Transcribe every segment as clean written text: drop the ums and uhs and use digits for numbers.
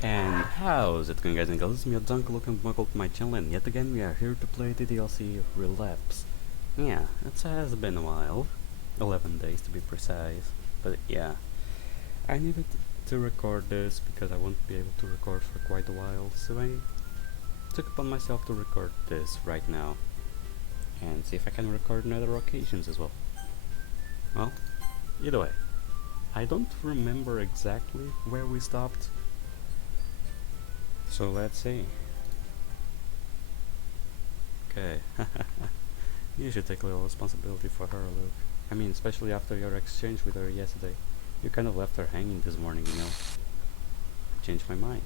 And how's it going, guys and girls? It's me, a dunk looking muggle to my channel, and yet again we are here to play DDLC Relapse. Yeah, it has been a while, 11 days to be precise, but yeah, I needed to record this because I won't be able to record for quite a while, so I took upon myself to record this right now, and see if I can record on other occasions as well. Well, either way, I don't remember exactly where we stopped, so let's see. Okay. You should take a little responsibility for her, Luke. I mean, especially after your exchange with her yesterday. You kind of left her hanging this morning, you know. I changed my mind.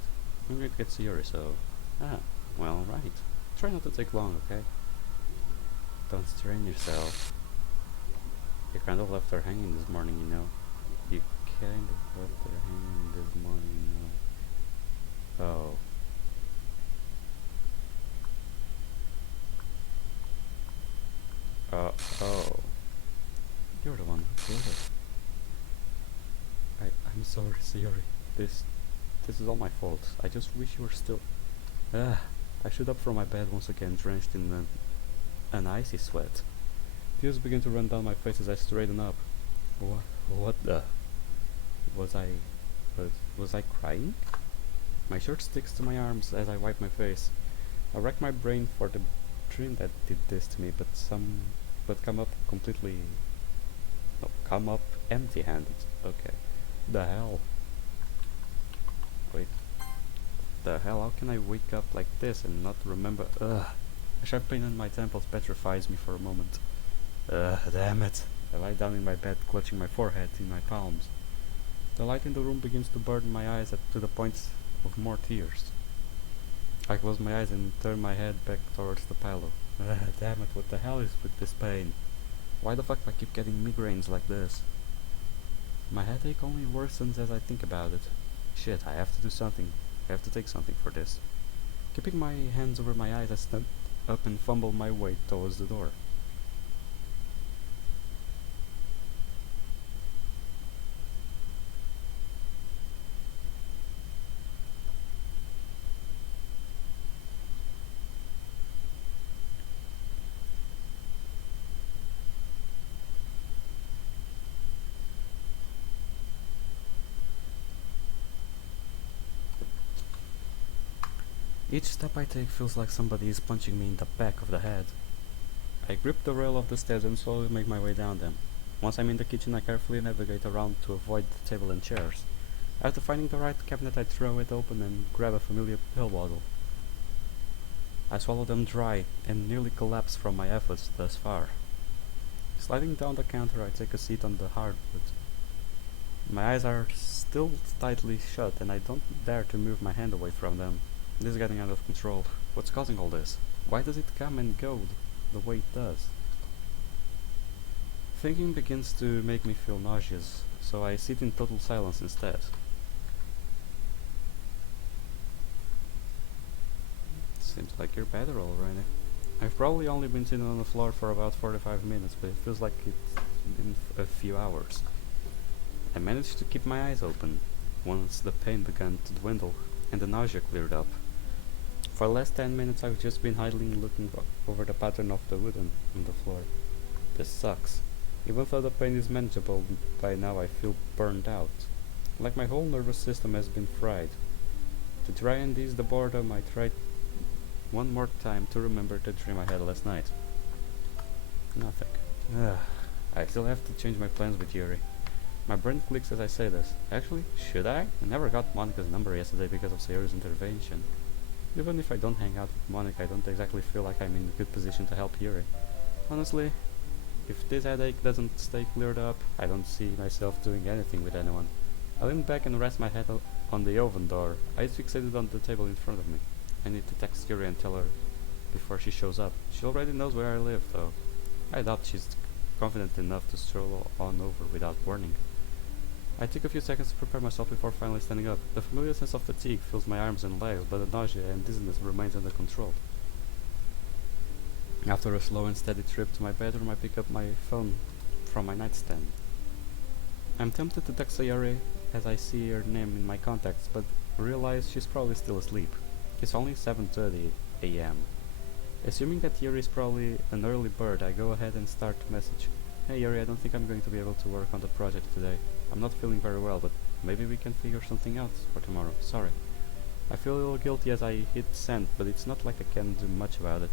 I'm going to get Siri, so... Ah, well, right. Try not to take long, okay? Don't strain yourself. You kind of left her hanging this morning, you know. You kind of left her hanging this morning, you know. Oh. Oh. You're the one who killed her. I'm sorry, Siri. This is all my fault. I just wish you were still... I stood up from my bed once again, drenched in an icy sweat. Tears began to run down my face as I straightened up. What the... Was I crying? My shirt sticks to my arms as I wipe my face. I rack my brain for the dream that did this to me, but come up completely... No, come up empty-handed. Okay. The hell? Wait. The hell? How can I wake up like this and not remember? Ugh. A sharp pain in my temples petrifies me for a moment. Damn it. I lie down in my bed, clutching my forehead in my palms. The light in the room begins to burn my eyes to the point of more tears. I close my eyes and turn my head back towards the pillow. Damn it, what the hell is with this pain? Why the fuck do I keep getting migraines like this? My headache only worsens as I think about it. Shit, I have to do something. I have to take something for this. Keeping my hands over my eyes, I stand up and fumble my way towards the door. Each step I take feels like somebody is punching me in the back of the head. I grip the rail of the stairs and slowly make my way down them. Once I'm in the kitchen, I carefully navigate around to avoid the table and chairs. After finding the right cabinet, I throw it open and grab a familiar pill bottle. I swallow them dry and nearly collapse from my efforts thus far. Sliding down the counter, I take a seat on the hardwood. My eyes are still tightly shut and I don't dare to move my hand away from them. This is getting out of control. What's causing all this? Why does it come and go the way it does? Thinking begins to make me feel nauseous, so I sit in total silence instead. Seems like you're better already. I've probably only been sitting on the floor for about 45 minutes, but it feels like it's been a few hours. I managed to keep my eyes open once the pain began to dwindle and the nausea cleared up. For the last 10 minutes I've just been idly looking over the pattern of the wood on the floor. This sucks. Even though the pain is manageable, by now I feel burned out. Like my whole nervous system has been fried. To try and ease the boredom, I tried one more time to remember the dream I had last night. Nothing. I still have to change my plans with Yuri. My brain clicks as I say this. Actually, should I? I never got Monica's number yesterday because of Sayori's intervention. Even if I don't hang out with Monica, I don't exactly feel like I'm in a good position to help Yuri. Honestly, if this headache doesn't stay cleared up, I don't see myself doing anything with anyone. I lean back and rest my head on the oven door, eyes fixated on the table in front of me. I need to text Yuri and tell her before she shows up. She already knows where I live, though. I doubt she's confident enough to stroll on over without warning. I take a few seconds to prepare myself before finally standing up. The familiar sense of fatigue fills my arms and legs, but the nausea and dizziness remains under control. After a slow and steady trip to my bedroom, I pick up my phone from my nightstand. I'm tempted to text Sayori as I see her name in my contacts, but realize she's probably still asleep. It's only 7:30 a.m. Assuming that Yuri is probably an early bird, I go ahead and start to message. Hey Yuri, I don't think I'm going to be able to work on the project today. I'm not feeling very well, but maybe we can figure something out for tomorrow. Sorry. I feel a little guilty as I hit send, but it's not like I can do much about it.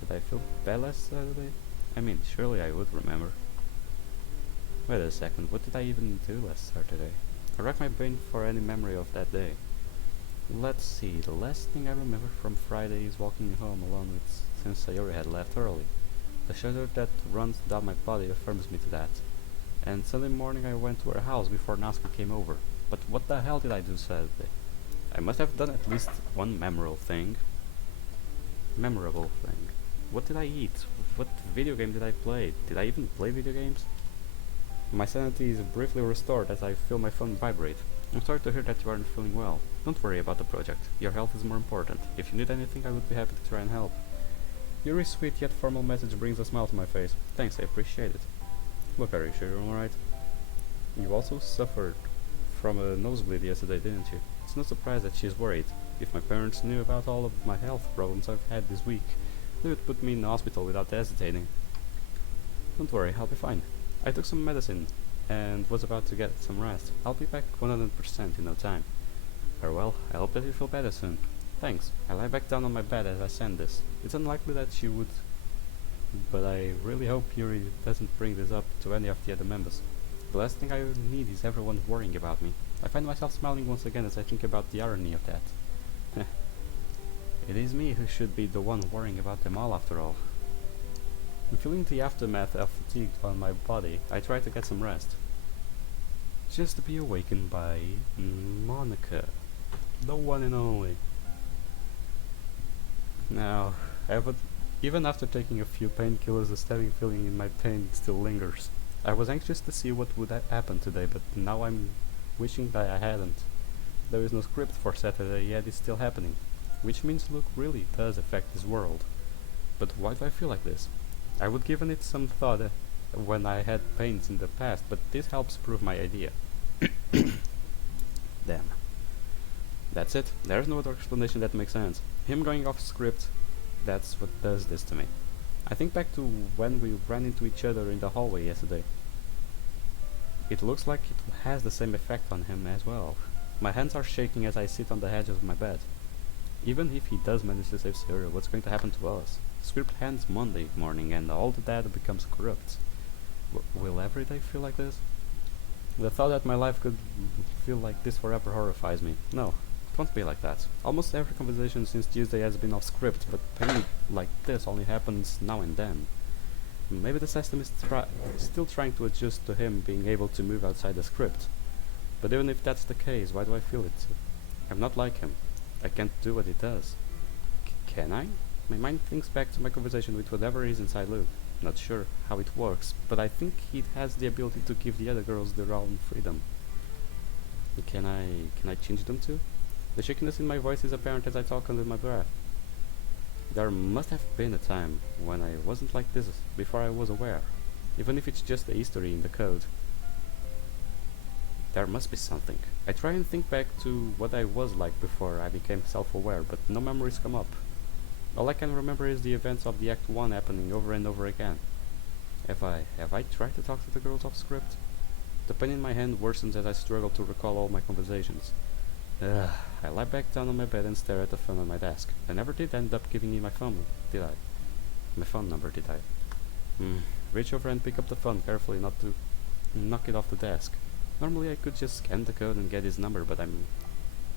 Did I feel bad last Saturday? I mean, surely I would remember. Wait a second, what did I even do last Saturday? I rack my brain for any memory of that day. Let's see, the last thing I remember from Friday is walking home alone since Sayori had left early. The shudder that runs down my body affirms me to that. And Sunday morning I went to her house before Natsuki came over. But what the hell did I do Saturday? I must have done at least one memorable thing. What did I eat? What video game did I play? Did I even play video games? My sanity is briefly restored as I feel my phone vibrate. I'm sorry to hear that you aren't feeling well. Don't worry about the project. Your health is more important. If you need anything, I would be happy to try and help. Yuri's sweet yet formal message brings a smile to my face. Thanks, I appreciate it. Look, are you sure you're alright? You also suffered from a nosebleed yesterday, didn't you? It's no surprise that she's worried. If my parents knew about all of my health problems I've had this week, they would put me in the hospital without hesitating. Don't worry, I'll be fine. I took some medicine and was about to get some rest. I'll be back 100% in no time. Farewell, I hope that you feel better soon. Thanks. I lie back down on my bed as I send this. It's unlikely that she would, but I really hope Yuri doesn't bring this up to any of the other members. The last thing I need is everyone worrying about me. I find myself smiling once again as I think about the irony of that. It is me who should be the one worrying about them all after all. I'm feeling the aftermath of fatigue on my body. I try to get some rest. Just to be awakened by Monica. The one and only. Now, even after taking a few painkillers, the stabbing feeling in my pain still lingers. I was anxious to see what would happen today, but now I'm wishing that I hadn't. There is no script for Saturday, yet it's still happening. Which means Luke really does affect this world. But why do I feel like this? I would given it some thought when I had pains in the past, but this helps prove my idea. Damn. That's it. There's no other explanation that makes sense. Him going off script, that's what does this to me. I think back to when we ran into each other in the hallway yesterday. It looks like it has the same effect on him as well. My hands are shaking as I sit on the edge of my bed. Even if he does manage to save Sarah, what's going to happen to us? Script ends Monday morning and all the data becomes corrupt. Will every day feel like this? The thought that my life could feel like this forever horrifies me. No, it won't be like that. Almost every conversation since Tuesday has been off script, but pain like this only happens now and then. Maybe the system is still trying to adjust to him being able to move outside the script. But even if that's the case, why do I feel it? I'm not like him. I can't do what he does. Can I? My mind thinks back to my conversation with whatever is inside Luke. Not sure how it works, but I think he has the ability to give the other girls their own freedom. Can I change them too? The shakiness in my voice is apparent as I talk under my breath. There must have been a time when I wasn't like this before I was aware, even if it's just a history in the code. There must be something. I try and think back to what I was like before I became self-aware, but no memories come up. All I can remember is the events of the Act 1 happening over and over again. Have I tried to talk to the girls off script? The pain in my hand worsens as I struggle to recall all my conversations. I lie back down on my bed and stare at the phone on my desk. I never did end up giving you my phone, did I? My phone number, did I? Reach over and pick up the phone carefully not to knock it off the desk. Normally I could just scan the code and get his number, but I'm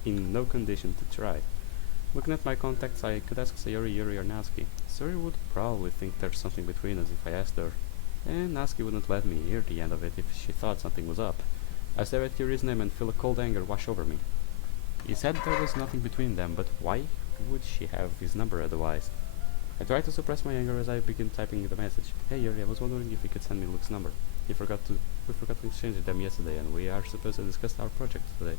in no condition to try. Looking at my contacts, I could ask Sayori, Yuri, or Natsuki. Sayori would probably think there's something between us if I asked her, and Natsuki wouldn't let me hear the end of it if she thought something was up. I stare at Yuri's name and feel a cold anger wash over me. He said there was nothing between them, but why would she have his number otherwise? I try to suppress my anger as I begin typing the message. Hey Yuri, I was wondering if you could send me Luke's number. We forgot to exchange them yesterday, and we are supposed to discuss our project today.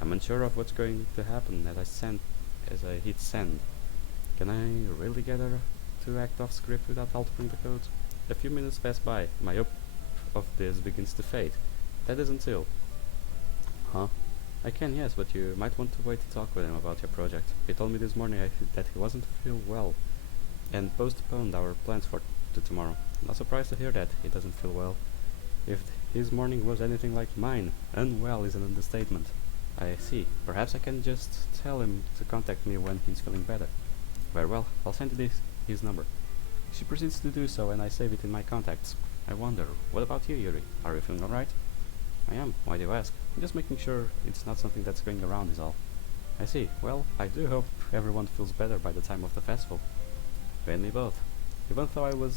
I'm unsure of what's going to happen as I hit send. Can I really get her to act off script without altering the code? A few minutes pass by. My hope of this begins to fade. That is until... Huh? I can, yes, but you might want to wait to talk with him about your project. He told me this morning that he wasn't feel well and postponed our plans for tomorrow. Not surprised to hear that he doesn't feel well. If his morning was anything like mine, unwell is an understatement. I see. Perhaps I can just tell him to contact me when he's feeling better. Very well, I'll send you his number. She proceeds to do so, and I save it in my contacts. I wonder, what about you, Yuri? Are you feeling alright? I am. Why do you ask? I'm just making sure it's not something that's going around is all. I see. Well, I do hope everyone feels better by the time of the festival. You and me both. Even though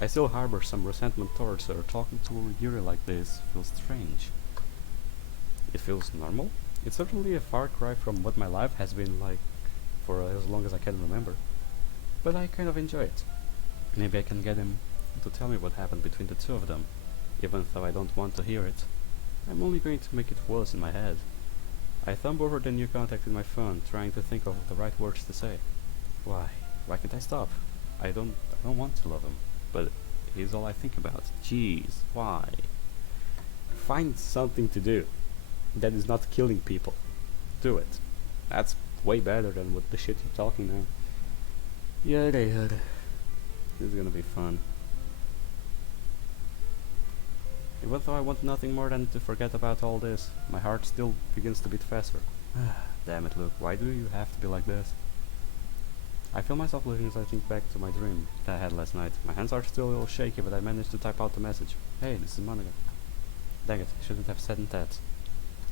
I still harbor some resentment towards her, talking to Yuri like this feels strange. It feels normal? It's certainly a far cry from what my life has been like for as long as I can remember. But I kind of enjoy it. Maybe I can get him to tell me what happened between the two of them, even though I don't want to hear it. I'm only going to make it worse in my head. I thumb over the new contact in my phone, trying to think of the right words to say. Why? Why can't I stop? I don't want to love him, but he's all I think about. Jeez, why? Find something to do that is not killing people. Do it. That's way better than what the shit you're talking now. Yada yada. This is gonna be fun. Even though I want nothing more than to forget about all this, my heart still begins to beat faster. Damn it, Luke, why do you have to be like this? I feel myself losing as I think back to my dream that I had last night. My hands are still a little shaky, but I managed to type out the message. Hey, this is Monica. Dang it, I shouldn't have said that.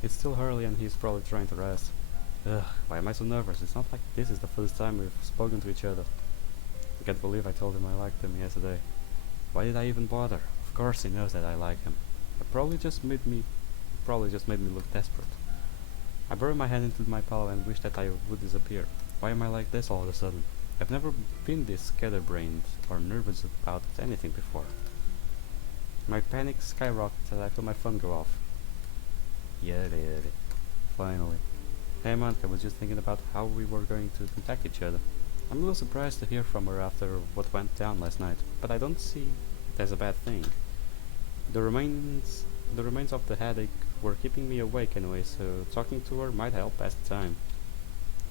It's still early and he's probably trying to rest. Ugh, why am I so nervous? It's not like this is the first time we've spoken to each other. I can't believe I told him I liked him yesterday. Why did I even bother? Of course he knows that I like him. It probably just made me look desperate. I bury my head into my pillow and wish that I would disappear. Why am I like this all of a sudden? I've never been this scatterbrained or nervous about anything before. My panic skyrockets as I feel my phone go off. Yada yada. Finally. Hey man, I was just thinking about how we were going to contact each other. I'm a little surprised to hear from her after what went down last night, but I don't see it as a bad thing. The remains of the headache were keeping me awake anyway, so talking to her might help pass the time.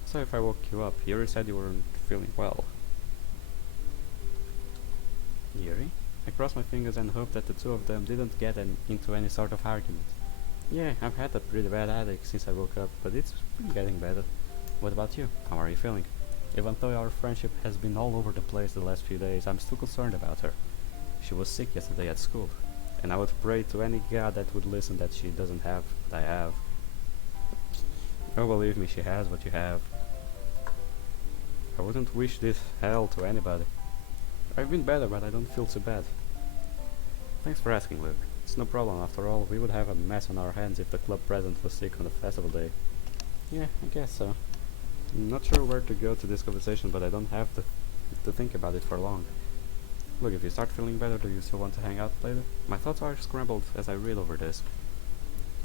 So if I woke you up, Yuri said you weren't feeling well. Yuri? I crossed my fingers and hoped that the two of them didn't get into any sort of argument. Yeah, I've had a pretty bad headache since I woke up, but it's been getting better. What about you? How are you feeling? Even though our friendship has been all over the place the last few days, I'm still concerned about her. She was sick yesterday at school, and I would pray to any god that would listen that she doesn't have what I have. Oh, believe me, she has what you have. I wouldn't wish this hell to anybody. I've been better, but I don't feel so bad. Thanks for asking, Luke. It's no problem, after all, we would have a mess on our hands if the club president was sick on the festival day. Yeah, I guess so. I'm not sure where to go to this conversation, but I don't have to think about it for long. Look, if you start feeling better, do you still want to hang out later? My thoughts are scrambled as I read over this.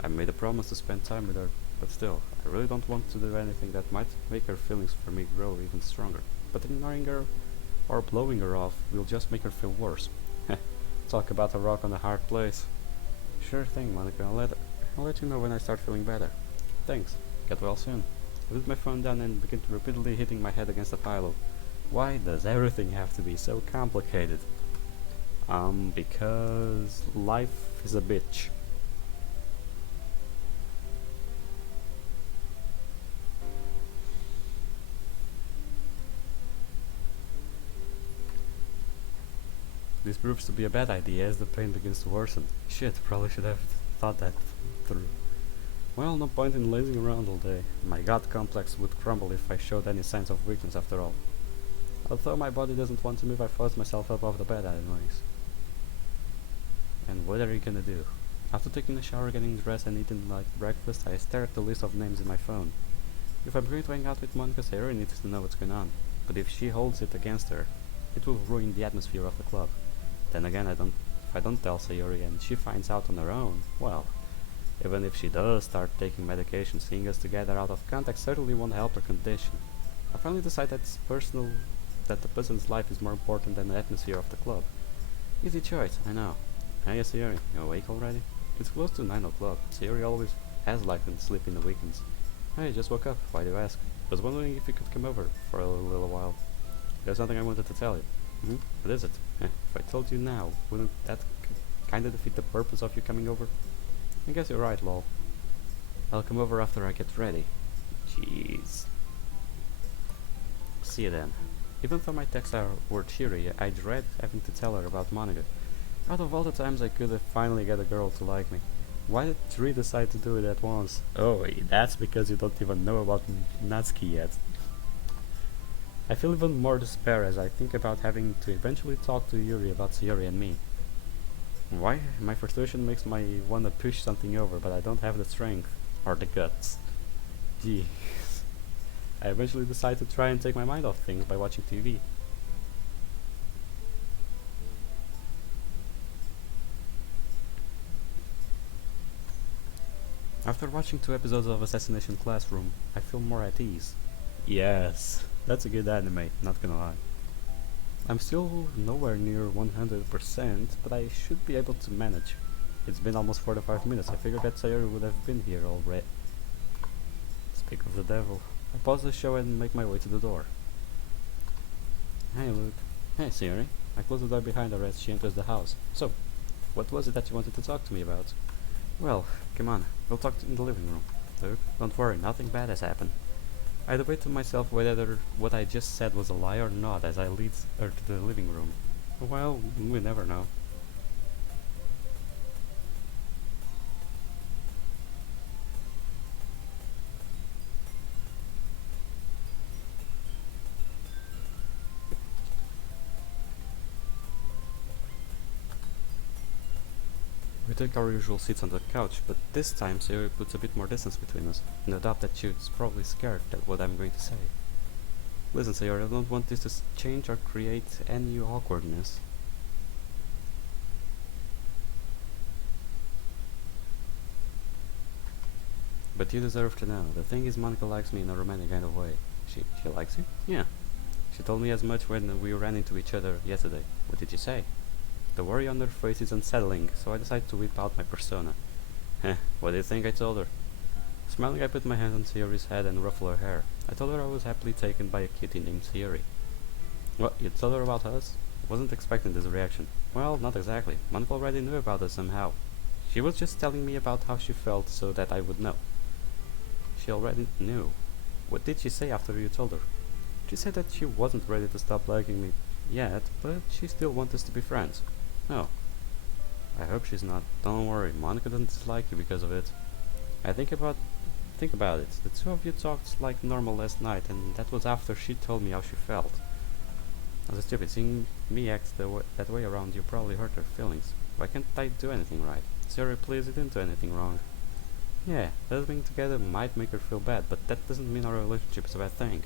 I made a promise to spend time with her, but still, I really don't want to do anything that might make her feelings for me grow even stronger. But ignoring her or blowing her off will just make her feel worse. Talk about a rock on a hard place. Sure thing, Monica. I'll let you know when I start feeling better. Thanks. Get well soon. I put my phone down and begin to repeatedly hitting my head against the pillow. Why does everything have to be so complicated? Because life is a bitch. This proves to be a bad idea as the pain begins to worsen. Shit, probably should have thought that through. Well, no point in lazing around all day. My god complex would crumble if I showed any signs of weakness after all. Although my body doesn't want to move, I force myself up off the bed anyways. And what are you gonna do? After taking a shower, getting dressed and eating like breakfast, I stare at the list of names in my phone. If I'm going to hang out with Monica, Sarah needs to know what's going on. But if she holds it against her, it will ruin the atmosphere of the club. Then again, if I don't tell Sayori and she finds out on her own, well, even if she does start taking medication, seeing us together out of contact certainly won't help her condition. I finally decide that the person's life is more important than the atmosphere of the club. Easy choice, I know. Hey Sayori, you awake already? It's close to 9 o'clock. Sayori always has life and sleep in the weekends. Hey, just woke up. Why do you ask? Was wondering if you could come over for a little while. There's something I wanted to tell you. Hmm? What is it? If I told you now, wouldn't that kinda defeat the purpose of you coming over? I guess you're right, lol. I'll come over after I get ready. Jeez. See you then. Even though my texts were cheery, I dread having to tell her about Monica. Out of all the times I could have finally get a girl to like me, why did Tree decide to do it at once? Oh, that's because you don't even know about Natsuki yet. I feel even more despair as I think about having to eventually talk to Yuri about Sayori and me. Why? My frustration makes me wanna push something over, but I don't have the strength. Or the guts. Gee. I eventually decide to try and take my mind off things by watching TV. After watching 2 episodes of Assassination Classroom, I feel more at ease. Yes, that's a good anime, not gonna lie. I'm still nowhere near 100%, but I should be able to manage. It's been almost 45 minutes, I figured that Sayori would have been here already. Speak of the devil. I pause the show and make my way to the door. Hey Luke. Hey Sayori. I close the door behind her as she enters the house. So, what was it that you wanted to talk to me about? Well, come on, we'll talk in the living room. Luke, don't worry, nothing bad has happened. I debate to myself whether what I just said was a lie or not as I lead her to the living room. Well, we never know. We take our usual seats on the couch, but this time Sayori puts a bit more distance between us, in the doubt that she's probably scared at what I'm going to say. Listen, Sayori, I don't want this to change or create any awkwardness. But you deserve to know. The thing is, Monica likes me in a romantic kind of way. She likes you? Yeah. She told me as much when we ran into each other yesterday. What did you say? The worry on her face is unsettling, so I decide to whip out my persona. Heh, what do you think I told her? Smiling, I put my hand on Sayori's head and ruffle her hair. I told her I was happily taken by a cutie named Sayori. What, you told her about us? Wasn't expecting this reaction. Well, not exactly. Monica already knew about us somehow. She was just telling me about how she felt so that I would know. She already knew. What did she say after you told her? She said that she wasn't ready to stop liking me yet, but she still wants us to be friends. Oh. I hope she's not. Don't worry, Monica doesn't dislike you because of it. I think about it. The two of you talked like normal last night, and that was after she told me how she felt. As a stupid, seeing me act that way around you probably hurt her feelings. Why can't I do anything right? Sarah, please, you didn't do anything wrong. Yeah, us being together might make her feel bad, but that doesn't mean our relationship is a bad thing.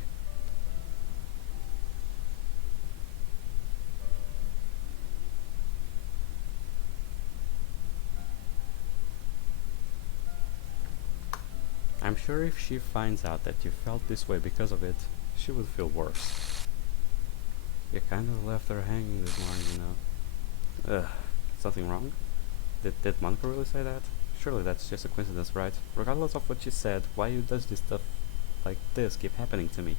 I'm sure if she finds out that you felt this way because of it, she would feel worse. You kind of left her hanging this morning, you know. Ugh, something wrong? Did Monica really say that? Surely that's just a coincidence, right? Regardless of what she said, why does this stuff like this keep happening to me?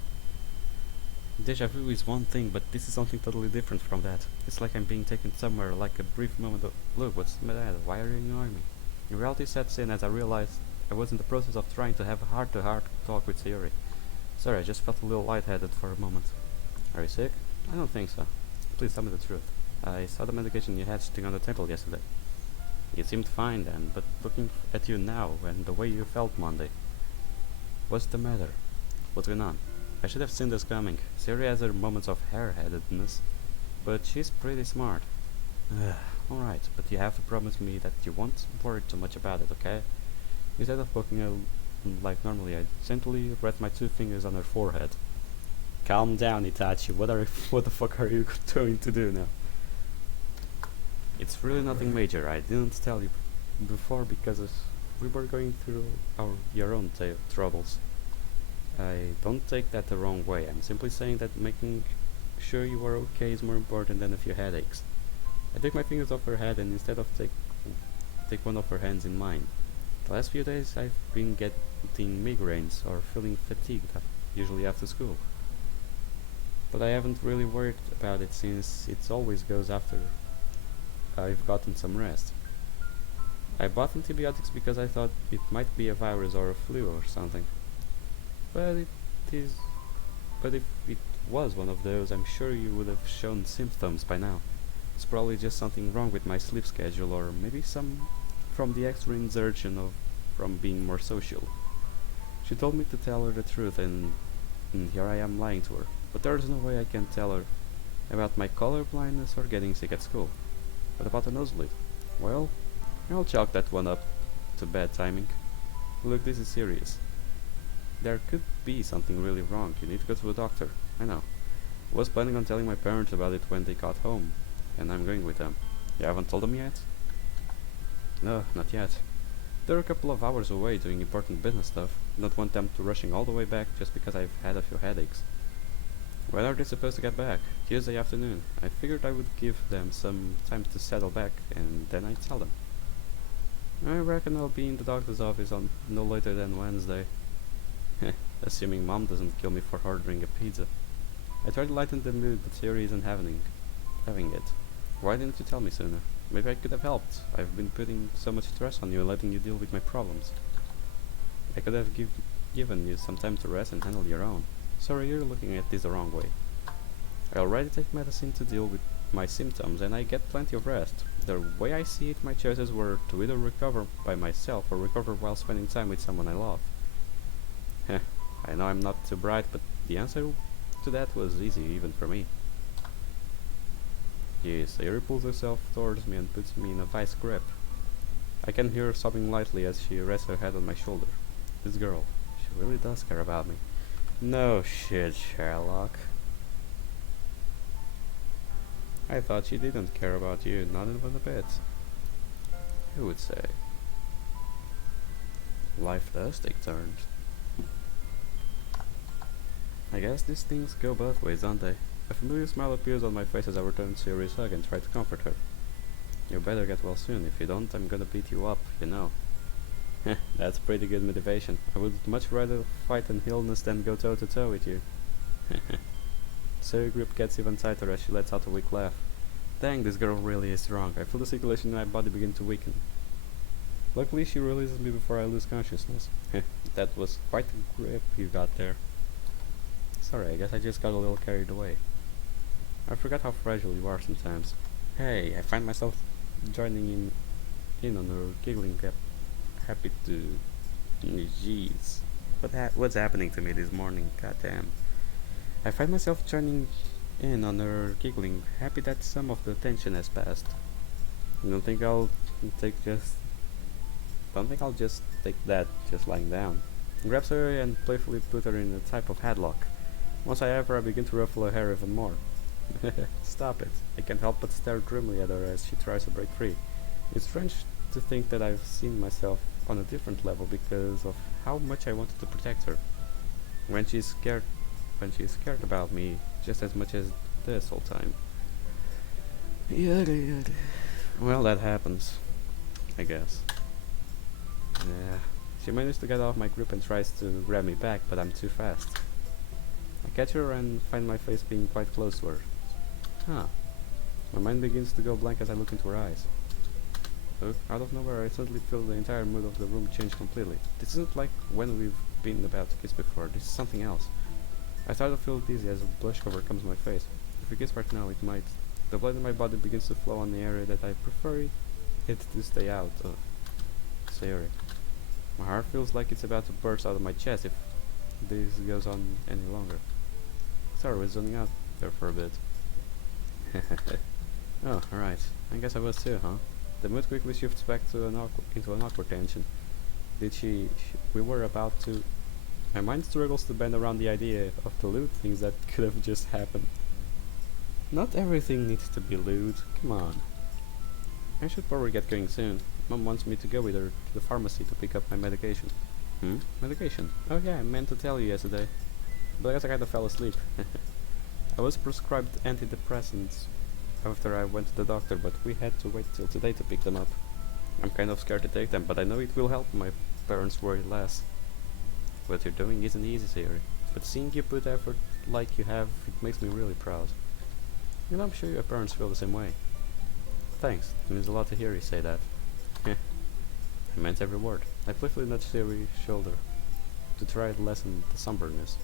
Deja vu is one thing, but this is something totally different from that. It's like I'm being taken somewhere, like a brief moment of, look, what's the matter? Why are you ignoring me? In reality sets in as I realized I was in the process of trying to have a heart-to-heart talk with Sayori. Sorry, I just felt a little lightheaded for a moment. Are you sick? I don't think so. Please tell me the truth. I saw the medication you had sitting on the table yesterday. You seemed fine then, but looking at you now and the way you felt Monday. What's the matter? What's going on? I should have seen this coming. Sayori has her moments of hair-headedness, but she's pretty smart. Alright, but you have to promise me that you won't worry too much about it, okay? Instead of poking her like normally, I gently rest my 2 fingers on her forehead. Calm down, Itachi. What the fuck are you going to do now? It's really nothing major. I didn't tell you before because we were going through your own troubles. I don't take that the wrong way. I'm simply saying that making sure you are okay is more important than a few headaches. I take my fingers off her head and instead of take one of her hands in mine. The last few days I've been getting migraines or feeling fatigued, usually after school. But I haven't really worried about it since it always goes after I've gotten some rest. I bought antibiotics because I thought it might be a virus or a flu or something. But it is. But if it was one of those, I'm sure you would have shown symptoms by now. It's probably just something wrong with my sleep schedule, or maybe some from the extra exertion of from being more social. She told me to tell her the truth, and here I am lying to her. But there's no way I can tell her about my color blindness or getting sick at school. What about the nosebleed? Well, I'll chalk that one up to bad timing. Look, this is serious. There could be something really wrong. You need to go to a doctor. I know. I was planning on telling my parents about it when they got home, and I'm going with them. You haven't told them yet? No, not yet. They're a couple of hours away doing important business stuff. Don't want them to rushing all the way back just because I've had a few headaches. When are they supposed to get back? Tuesday afternoon. I figured I would give them some time to settle back, and then I'd tell them. I reckon I'll be in the doctor's office on no later than Wednesday. Assuming Mom doesn't kill me for ordering a pizza. I tried to lighten the mood, but Siri isn't having it. Why didn't you tell me sooner? Maybe I could have helped. I've been putting so much stress on you and letting you deal with my problems. I could have given you some time to rest and handle your own. Sorry, you're looking at this the wrong way. I already take medicine to deal with my symptoms, and I get plenty of rest. The way I see it, my choices were to either recover by myself or recover while spending time with someone I love. Heh, I know I'm not too bright, but the answer to that was easy even for me. Yes, Sayuri pulls herself towards me and puts me in a vice grip. I can hear her sobbing lightly as she rests her head on my shoulder. This girl, she really does care about me. No shit, Sherlock. I thought she didn't care about you, not even a bit. Who would say? Life does take turns. I guess these things go both ways, don't they? A familiar smile appears on my face as I return to Yuri's hug and try to comfort her. You better get well soon. If you don't, I'm gonna beat you up, you know. Heh, that's pretty good motivation. I would much rather fight an illness than go toe to toe with you. So your grip gets even tighter as she lets out a weak laugh. Dang, this girl really is strong. I feel the circulation in my body begin to weaken. Luckily, she releases me before I lose consciousness. That was quite a grip you got there. Sorry, I guess I just got a little carried away. I forgot how fragile you are sometimes. Hey, I find myself joining in on her giggling happy to... Jeez. What's happening to me this morning? Goddamn. I find myself joining in on her giggling, happy that some of the tension has passed. Don't think I'll just take that just lying down. Grabs her and playfully put her in a type of headlock. Once I begin to ruffle her hair even more. Stop it. I can't help but stare grimly at her as she tries to break free. It's strange to think that I've seen myself on a different level because of how much I wanted to protect her. When she's scared about me just as much as this whole time. Yada yada. Well, that happens, I guess. Yeah. She managed to get off my grip and tries to grab me back, but I'm too fast. I catch her and find my face being quite close to her. Huh. My mind begins to go blank as I look into her eyes. Look, out of nowhere I suddenly feel the entire mood of the room change completely. This isn't like when we've been about to kiss before, this is something else. I start to feel dizzy as a blush cover comes my face. If we kiss right now, it might... The blood in my body begins to flow on the area that I prefer it to stay out of. Sayuri. My heart feels like it's about to burst out of my chest if this goes on any longer. Sorry, I was zoning out there for a bit. Oh, alright. I guess I was too, huh? The mood quickly shifts back to into an awkward tension. We were about to... My mind struggles to bend around the idea of the lewd things that could have just happened. Not everything needs to be lewd, come on. I should probably get going soon. Mom wants me to go with her to the pharmacy to pick up my medication. Medication? Oh yeah, I meant to tell you yesterday. But I guess I kinda fell asleep. I was prescribed antidepressants after I went to the doctor, but we had to wait till today to pick them up. I'm kind of scared to take them, but I know it will help my parents worry less. What you're doing isn't easy, Siri, but seeing you put effort like you have, it makes me really proud. And I'm sure your parents feel the same way. Thanks, it means a lot to hear you say that. Heh, I meant every word. I playfully nudged Siri's shoulder to try to lessen the somberness.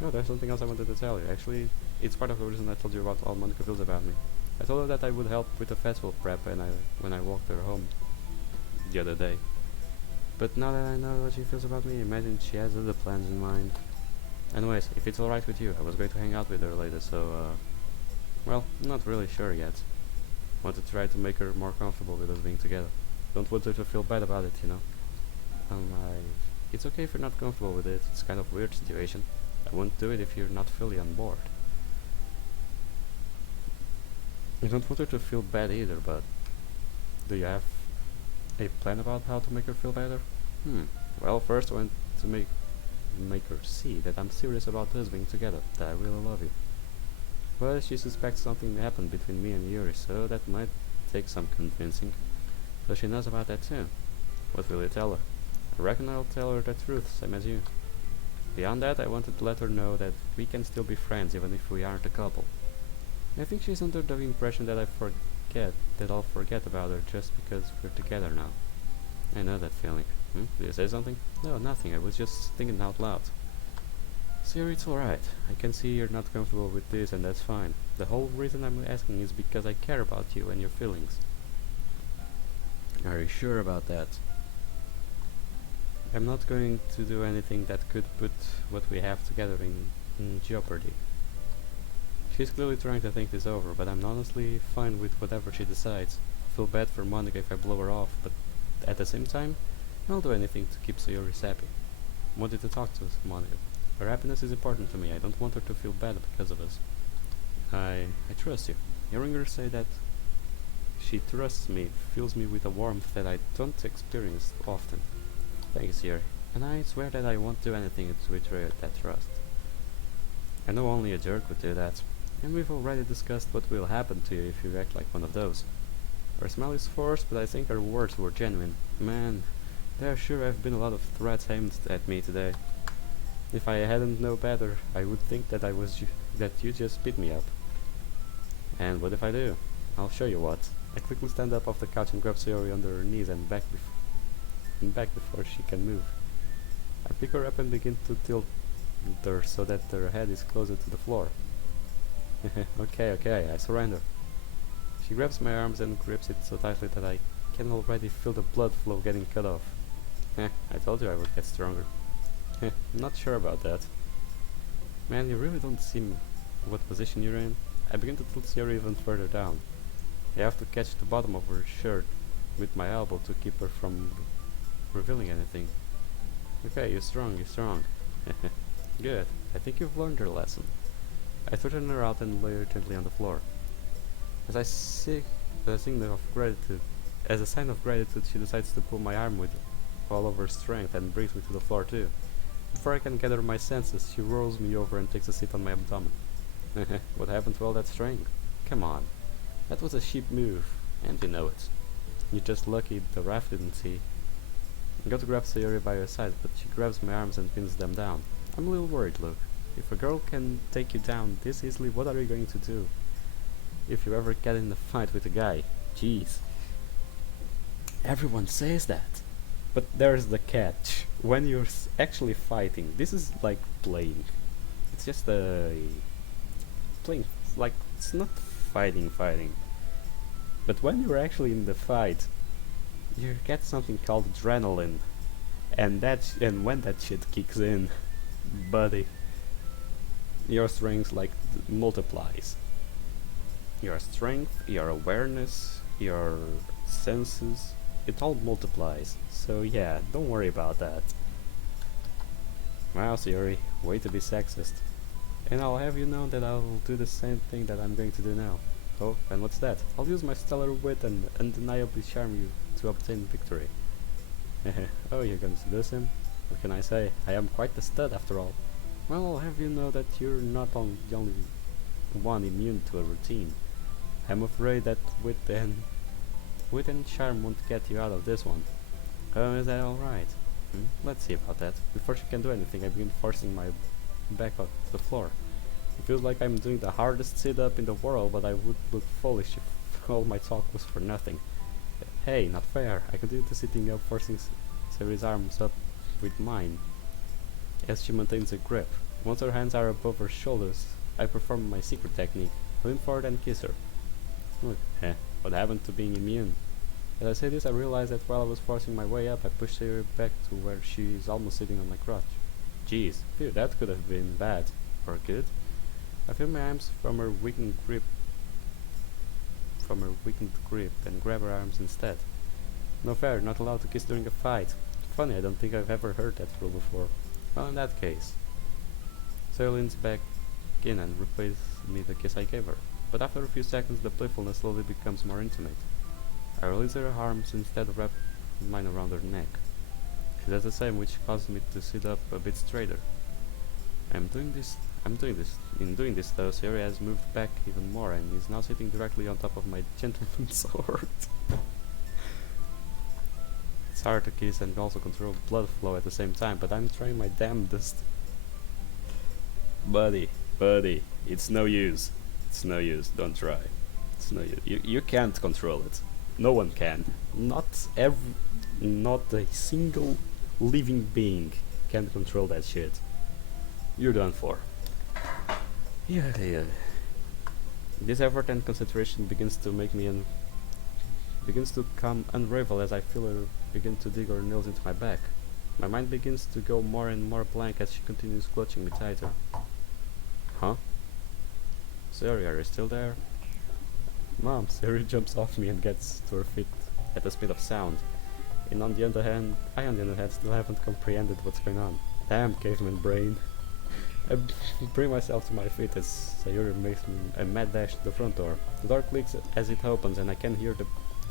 No, there's something else I wanted to tell you. Actually, it's part of the reason I told you about all Monica feels about me. I told her that I would help with the festival prep when I walked her home the other day. But now that I know what she feels about me, imagine she has other plans in mind. Anyways, if it's alright with you, I was going to hang out with her later, so well, not really sure yet. Want to try to make her more comfortable with us being together. Don't want her to feel bad about it, you know. It's okay if you're not comfortable with it. It's kind of a weird situation. I won't do it if you're not fully on board. I don't want her to feel bad either, but do you have a plan about how to make her feel better? Well, first I want to make her see that I'm serious about us being together, that I really love you. Well, she suspects something happened between me and Yuri, so that might take some convincing. So she knows about that too. What will you tell her? I reckon I'll tell her the truth, same as you. Beyond that, I wanted to let her know that we can still be friends even if we aren't a couple. I think she's under the impression that I'll forget about her just because we're together now. I know that feeling. Did you say something? No, nothing. I was just thinking out loud. Siri, it's alright. I can see you're not comfortable with this, and that's fine. The whole reason I'm asking is because I care about you and your feelings. Are you sure about that? I'm not going to do anything that could put what we have together in jeopardy. She's clearly trying to think this over, but I'm honestly fine with whatever she decides. I feel bad for Monica if I blow her off, but at the same time, I'll do anything to keep Sayori happy. I wanted to talk to Monica. Her happiness is important to me. I don't want her to feel bad because of us. I trust you. Hearing her say that she trusts me fills me with a warmth that I don't experience often. Thanks, Yuri. And I swear that I won't do anything to betray that trust. I know only a jerk would do that. And we've already discussed what will happen to you if you act like one of those. Her smile is forced, but I think her words were genuine. Man, there sure have been a lot of threats aimed at me today. If I hadn't known better, I would think that that you just beat me up. And what if I do? I'll show you what. I quickly stand up off the couch and grab Sayori under her knees and back before she can move. I pick her up and begin to tilt her so that her head is closer to the floor. Okay, I surrender. She grabs my arms and grips it so tightly that I can already feel the blood flow getting cut off. I told you I would get stronger. I'm not sure about that. Man, you really don't seem what position you're in. I begin to tilt Sayori even further down. I have to catch the bottom of her shirt with my elbow to keep her from revealing anything. Okay, you're strong. Good. I think you've learned your lesson. I straighten her out and lay her gently on the floor. As a sign of gratitude, she decides to pull my arm with all of her strength and brings me to the floor too. Before I can gather my senses, she rolls me over and takes a seat on my abdomen. What happened to all that strength? Come on. That was a sheep move, and you know it. You're just lucky the raft didn't see. I go to grab Sayori by her side, but she grabs my arms and pins them down. I'm a little worried, Luke. If a girl can take you down this easily, what are you going to do? If you ever get in a fight with a guy. Jeez. Everyone says that. But there's the catch. When you're actually fighting, this is like playing. It's just playing, like, it's not fighting. But when you're actually in the fight, you get something called adrenaline. And when that shit kicks in, buddy, your strength multiplies. Your strength, your awareness, your senses, it all multiplies. So yeah, don't worry about that. Wow, Sayori, way to be sexist. And I'll have you know that I'll do the same thing that I'm going to do now. Oh, and what's that? I'll use my stellar wit and undeniably charm you to obtain victory. Oh, you're going to seduce him? What can I say? I am quite the stud after all. Well, I'll have you know that you're not the only one immune to a routine. I'm afraid that with then Wit and charm won't get you out of this one. Oh, is that alright? Let's see about that. Before she can do anything, I begin forcing my back on the floor. It feels like I'm doing the hardest sit-up in the world, but I would look foolish if all my talk was for nothing. Hey, not fair. I continue to sitting up, forcing Sari's arms up with mine as she maintains a grip. Once her hands are above her shoulders, I perform my secret technique. Lean forward and kiss her. What happened to being immune? As I say this, I realize that while I was forcing my way up, I pushed her back to where she is almost sitting on my crotch. Jeez, phew, that could have been bad. Or good. I feel my arms from her weakened grip and grab her arms instead. No fair, not allowed to kiss during a fight. Funny, I don't think I've ever heard that rule before. Well, in that case. Sarah leans back in and replaces me the kiss I gave her. But after a few seconds, the playfulness slowly becomes more intimate. I release her arms instead of wrap mine around her neck. She does the same, which causes me to sit up a bit straighter. In doing this though, Siri has moved back even more and is now sitting directly on top of my gentleman's sword. It's hard to kiss and also control blood flow at the same time, but I'm trying my damnedest. Buddy, it's no use. It's no use, don't try. It's no use. You can't control it. No one can. Not a single living being can control that shit. You're done for. Yeah. This effort and concentration begins to come unravel as I feel her begin to dig her nails into my back. My mind begins to go more and more blank as she continues clutching me tighter. Huh? Sari, are you still there? Mom, Sari jumps off me and gets to her feet at the speed of sound. And on the other hand, I still haven't comprehended what's going on. Damn caveman brain. I bring myself to my feet as Sayuri makes a mad dash to the front door. The door clicks as it opens and I can hear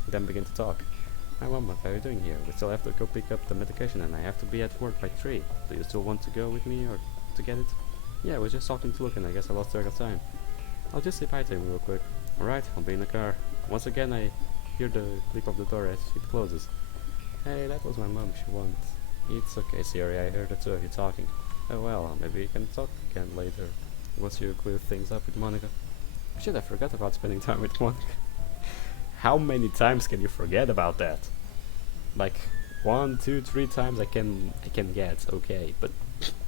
them begin to talk. Hi Mom, what are you doing here? We still have to go pick up the medication and I have to be at work by 3. Do you still want to go with me or to get it? Yeah, we're just talking to look and I guess I lost track of time. I'll just say bye to you real quick. Alright, I'll be in the car. Once again I hear the click of the door as it closes. Hey, that was my mom, she won't. It's okay, Siri, I heard the two of you talking. Oh well, maybe we can talk again later, once you clear things up with Monica. Shit, I forgot about spending time with Monica. How many times can you forget about that? Like, 1, 2, 3 times I can get, okay, but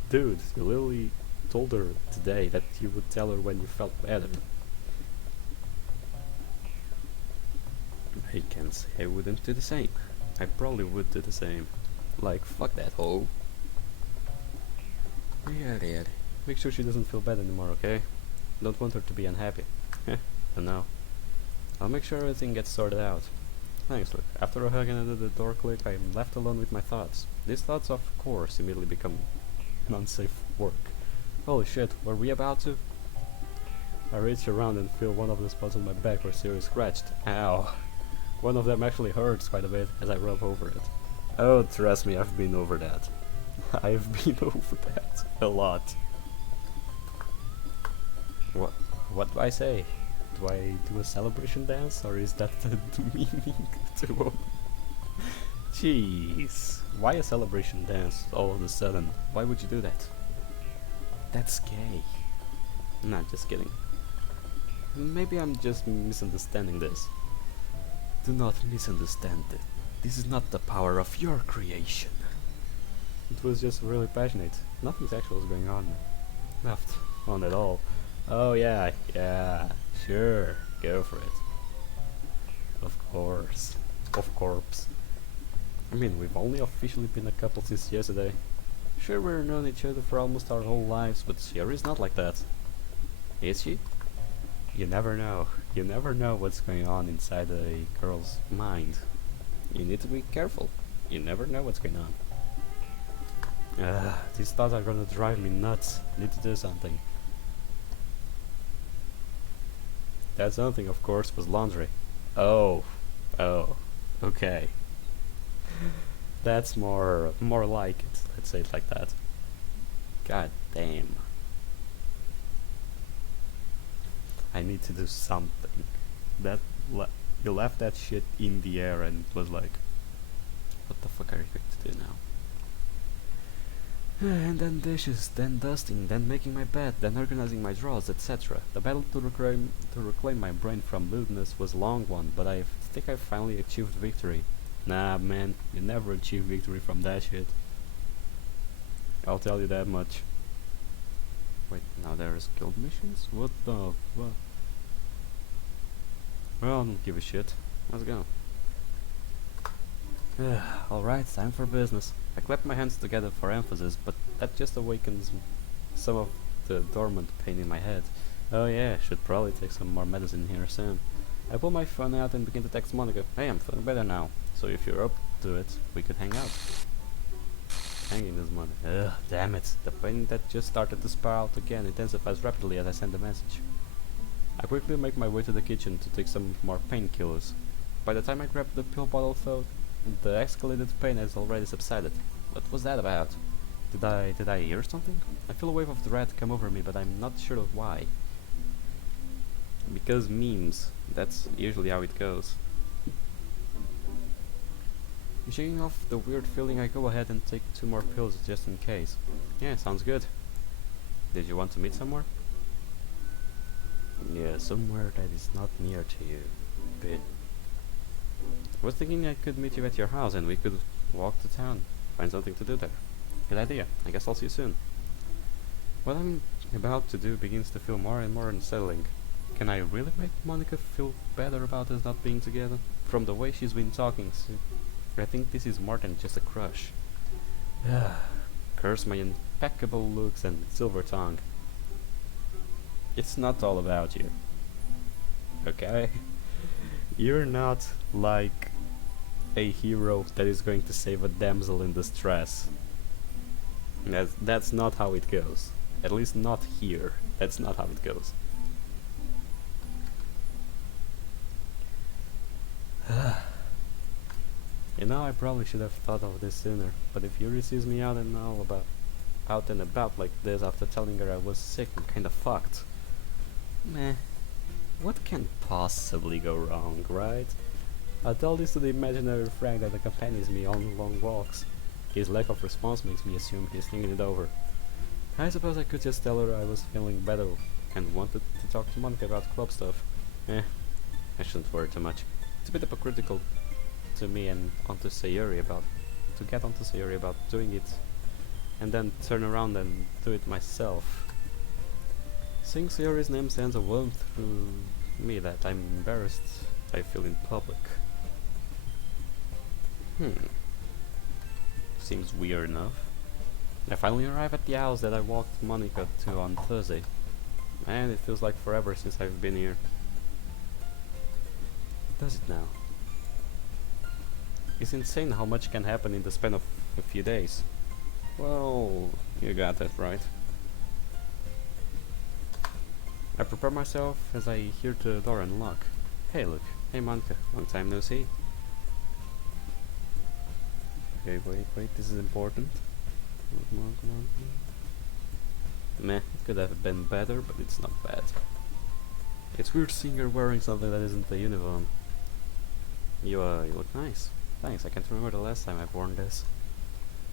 dude, you literally told her today that you would tell her when you felt better. I can't say I wouldn't do the same. I probably would do the same. Like, fuck that hoe. Yeah. Make sure she doesn't feel bad anymore, okay? Don't want her to be unhappy. I know. I'll make sure everything gets sorted out. Thanks, Luke. After a hug and another door click, I am left alone with my thoughts. These thoughts, of course, immediately become an unsafe work. Holy shit, were we about to? I reach around and feel one of the spots on my back where Siri is scratched. Ow. One of them actually hurts quite a bit as I rub over it. Oh, trust me, I've been over that. I've been over that a lot. What do I say? Do I do a celebration dance, or is that the meaning to it? Jeez, why a celebration dance all of a sudden? Why would you do that? That's gay. Nah, just kidding. Maybe I'm just misunderstanding this. Do not misunderstand it. This is not the power of your creation. It was just really passionate. Nothing sexual is going on. Not at all. Oh yeah, sure, go for it. Of course. Of course. I mean, we've only officially been a couple since yesterday. Sure, we've known each other for almost our whole lives, but Sherry's not like that. Is she? You never know. You never know what's going on inside a girl's mind. You need to be careful. You never know what's going on. These thoughts are gonna drive me nuts. Need to do something. That something, of course, was laundry. Oh, okay. That's more like it. Let's say it like that. God damn. I need to do something. He left that shit in the air and it was like, what the fuck are you going to do now? And then dishes, then dusting, then making my bed, then organizing my drawers, etc. The battle to reclaim my brain from lewdness was a long one, but I think I finally achieved victory. Nah, man, you never achieve victory from that shit. I'll tell you that much. Wait, now there's guild missions? What the fuck? Well, I don't give a shit. Let's go. Alright, time for business. I clap my hands together for emphasis, but that just awakens some of the dormant pain in my head. Oh yeah, should probably take some more medicine here soon. I pull my phone out and begin to text Monica. Hey, I'm feeling better now, so if you're up to it, we could hang out. Hanging is money. Ugh, damn it. The pain that just started to spiral out again intensifies rapidly as I send the message. I quickly make my way to the kitchen to take some more painkillers. By the time I grab the pill bottle though, the escalated pain has already subsided. What was that about? Did I hear something? I feel a wave of dread come over me, but I'm not sure of why. Because memes. That's usually how it goes. Shaking off the weird feeling, I go ahead and take 2 more pills just in case. Yeah, sounds good. Did you want to meet somewhere? Yeah, somewhere that is not near to you. Bit. I was thinking I could meet you at your house and we could walk to town, find something to do there. Good idea. I guess I'll see you soon. What I'm about to do begins to feel more and more unsettling. Can I really make Monica feel better about us not being together? From the way she's been talking, I think this is more than just a crush. Curse my impeccable looks and silver tongue. It's not all about you. Okay? You're not like a hero that is going to save a damsel in distress. That's not how it goes. At least not here. That's not how it goes. You know, I probably should have thought of this sooner, but if Yuri sees me out and about like this after telling her I was sick, I'm kinda fucked. Meh. What can possibly go wrong, right? I tell this to the imaginary friend that accompanies me on long walks. His lack of response makes me assume he's thinking it over. I suppose I could just tell her I was feeling better and wanted to talk to Monica about club stuff. I shouldn't worry too much. It's a bit hypocritical to me and onto Sayuri about doing it and then turn around and do it myself. Seeing Sayuri's name sends a warmth through me that I'm embarrassed I feel in public. Seems weird enough. I finally arrive at the house that I walked Monica to on Thursday. And it feels like forever since I've been here. Does it now? It's insane how much can happen in the span of a few days. Well, you got that right. I prepare myself as I hear the door unlock. Hey, look. Hey, Monica. Long time no see. Okay, wait. This is important. Come on. Meh, it could have been better, but it's not bad. It's weird seeing her wearing something that isn't a uniform. You look nice. Thanks, I can't remember the last time I've worn this.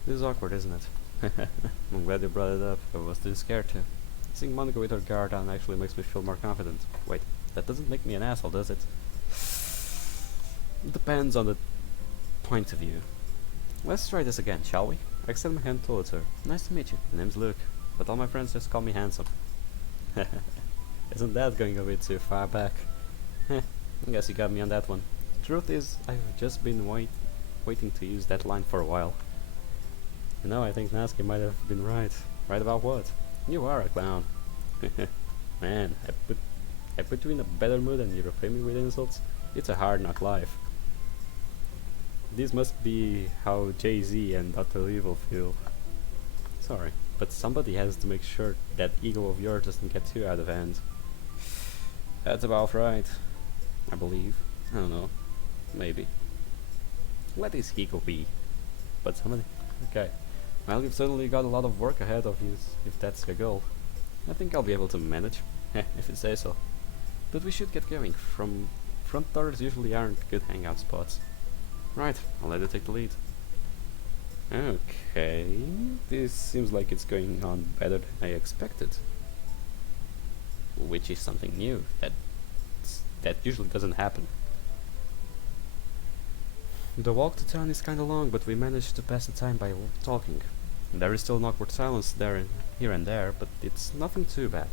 This is awkward, isn't it? I'm glad you brought it up. I was too scared to. Seeing Monica with her guard down actually makes me feel more confident. Wait, that doesn't make me an asshole, does it? It depends on the point of view. Let's try this again, shall we? I extend my hand towards her. Nice to meet you. My name's Luke, but all my friends just call me handsome. Isn't that going a bit too far back? I guess you got me on that one. Truth is, I've just been waiting to use that line for a while. You know, I think Natsuki might have been right. Right about what? You are a clown. Man, I put you in a better mood and you refrain me with insults? It's a hard knock life. This must be how Jay-Z and Dr. Evil feel. Sorry, but somebody has to make sure that ego of yours doesn't get too out of hand. That's about right, I believe. I don't know. Maybe. Let his ego be. But somebody... Okay. Well, you've certainly got a lot of work ahead of you, if that's your goal. I think I'll be able to manage, if you say so. But we should get going. From Front doors usually aren't good hangout spots. Right, I'll let you take the lead. Okay, this seems like it's going on better than I expected. Which is something new. That usually doesn't happen. The walk to town is kinda long, but we managed to pass the time by talking. There is still an awkward silence here and there, but it's nothing too bad.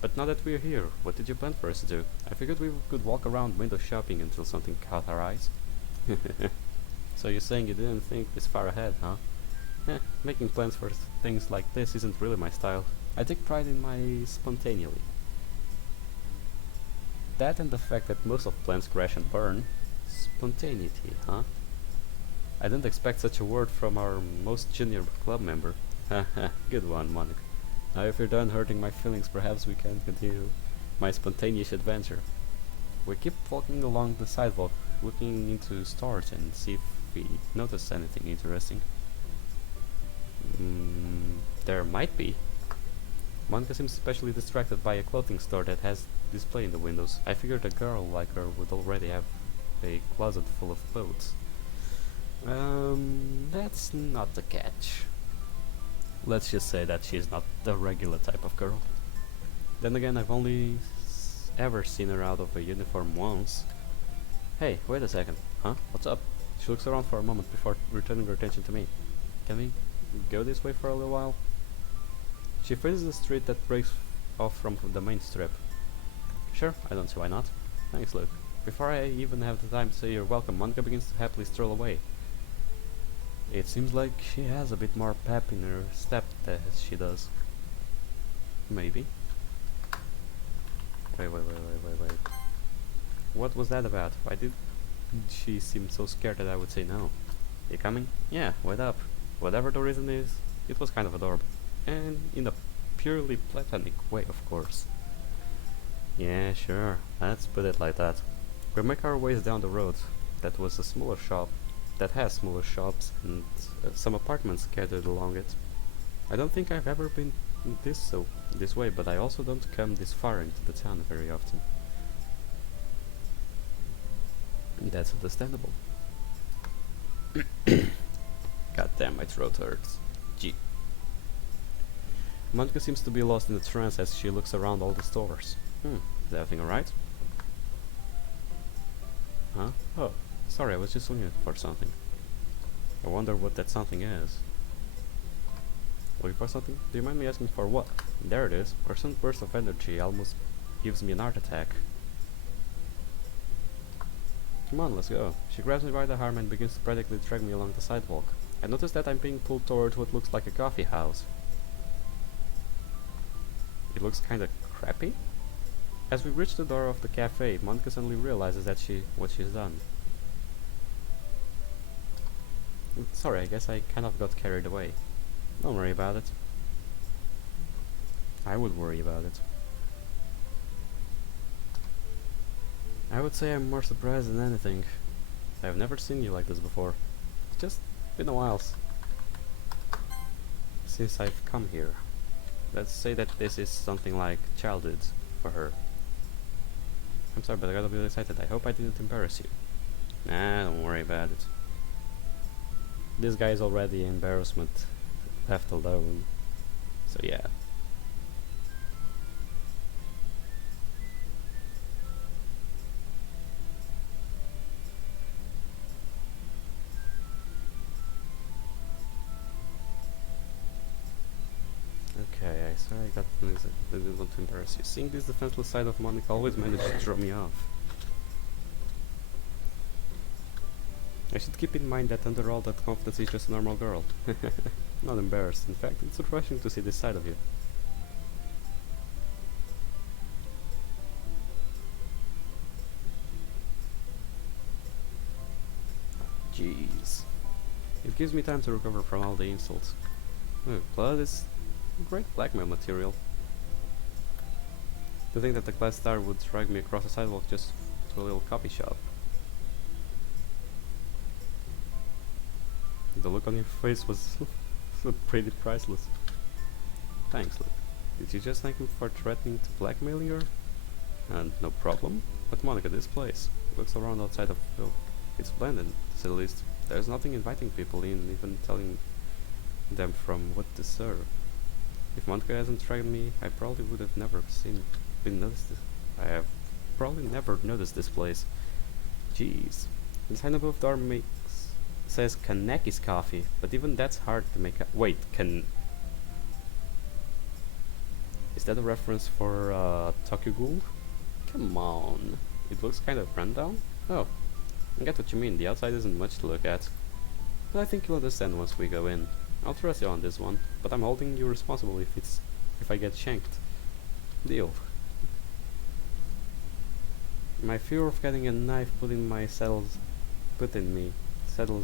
But now that we're here, what did you plan for us to do? I figured we could walk around window shopping until something caught our eyes. So you're saying you didn't think this far ahead, huh? Making plans for things like this isn't really my style. I take pride in my spontaneity. That and the fact that most of plans crash and burn. Spontaneity, huh? I didn't expect such a word from our most junior club member. Haha, good one, Monica. Now if you're done hurting my feelings, perhaps we can continue my spontaneous adventure. We keep walking along the sidewalk, looking into stores and see if we notice anything interesting. There might be. Monica seems especially distracted by a clothing store that has display in the windows. I figured a girl like her would already have a closet full of clothes. That's not the catch. Let's just say that she's not the regular type of girl. Then again, I've only ever seen her out of a uniform once. Hey, wait a second. Huh? What's up? She looks around for a moment before returning her attention to me. Can we go this way for a little while? She faces the street that breaks off from the main strip. Sure, I don't see why not. Thanks, Luke. Before I even have the time to say you're welcome, Monica begins to happily stroll away. It seems like she has a bit more pep in her step than she does. Maybe. Wait. What was that about? Why did she seem so scared that I would say no? You coming? Yeah, wait up. Whatever the reason is, it was kind of adorable. And in a purely platonic way, of course. Yeah, sure. Let's put it like that. We make our ways down the road. That was a smaller shop. That has smaller shops and some apartments scattered along it. I don't think I've ever been this way, but I also don't come this far into the town very often. That's understandable. God damn, my throat hurts. Gee. Monica seems to be lost in a trance as she looks around all the stores. Is everything alright? Huh? Oh, sorry, I was just looking for something. I wonder what that something is. Looking for something? Do you mind me asking for what? There it is. A sudden burst of energy almost gives me an heart attack. Come on, let's go. She grabs me by the arm and begins to practically drag me along the sidewalk. I notice that I'm being pulled towards what looks like a coffee house. It looks kinda crappy. As we reach the door of the cafe, Monica suddenly realizes that what she's done. Sorry, I guess I kind of got carried away. Don't worry about it. I would worry about it. I would say I'm more surprised than anything. I've never seen you like this before. It's just been a while since I've come here. Let's say that this is something like childhood for her. I'm sorry, but I got a bit excited. I hope I didn't embarrass you. Nah, don't worry about it. This guy is already embarrassment left alone. So yeah. Okay, I sorry I got things that didn't want to embarrass you. Seeing this defenseless side of Monica always managed to throw me off. I should keep in mind that under all that confidence is just a normal girl. Not embarrassed. In fact, it's refreshing to see this side of you. Jeez. It gives me time to recover from all the insults. Blood is great blackmail material. To think that the glass star would drag me across the sidewalk just to a little coffee shop. The look on your face was pretty priceless. Thanks, Luke. Did you just thank me for threatening to blackmail her? And no problem. But Monica, this place looks around outside of Phil. It's splendid, to say the least. There's nothing inviting people in, even telling them from what to serve. If Monica hasn't tracked me, I probably would have never been noticed. I have probably never noticed this place. Jeez. The sign above the door says Kaneki's coffee, but even that's hard to make. Wait, is that a reference for Tokyo Ghoul? Come on, it looks kind of rundown. Oh, I get what you mean. The outside isn't much to look at, but I think you'll understand once we go in. I'll trust you on this one, but I'm holding you responsible if I get shanked. Deal. My fear of getting a knife put in me settles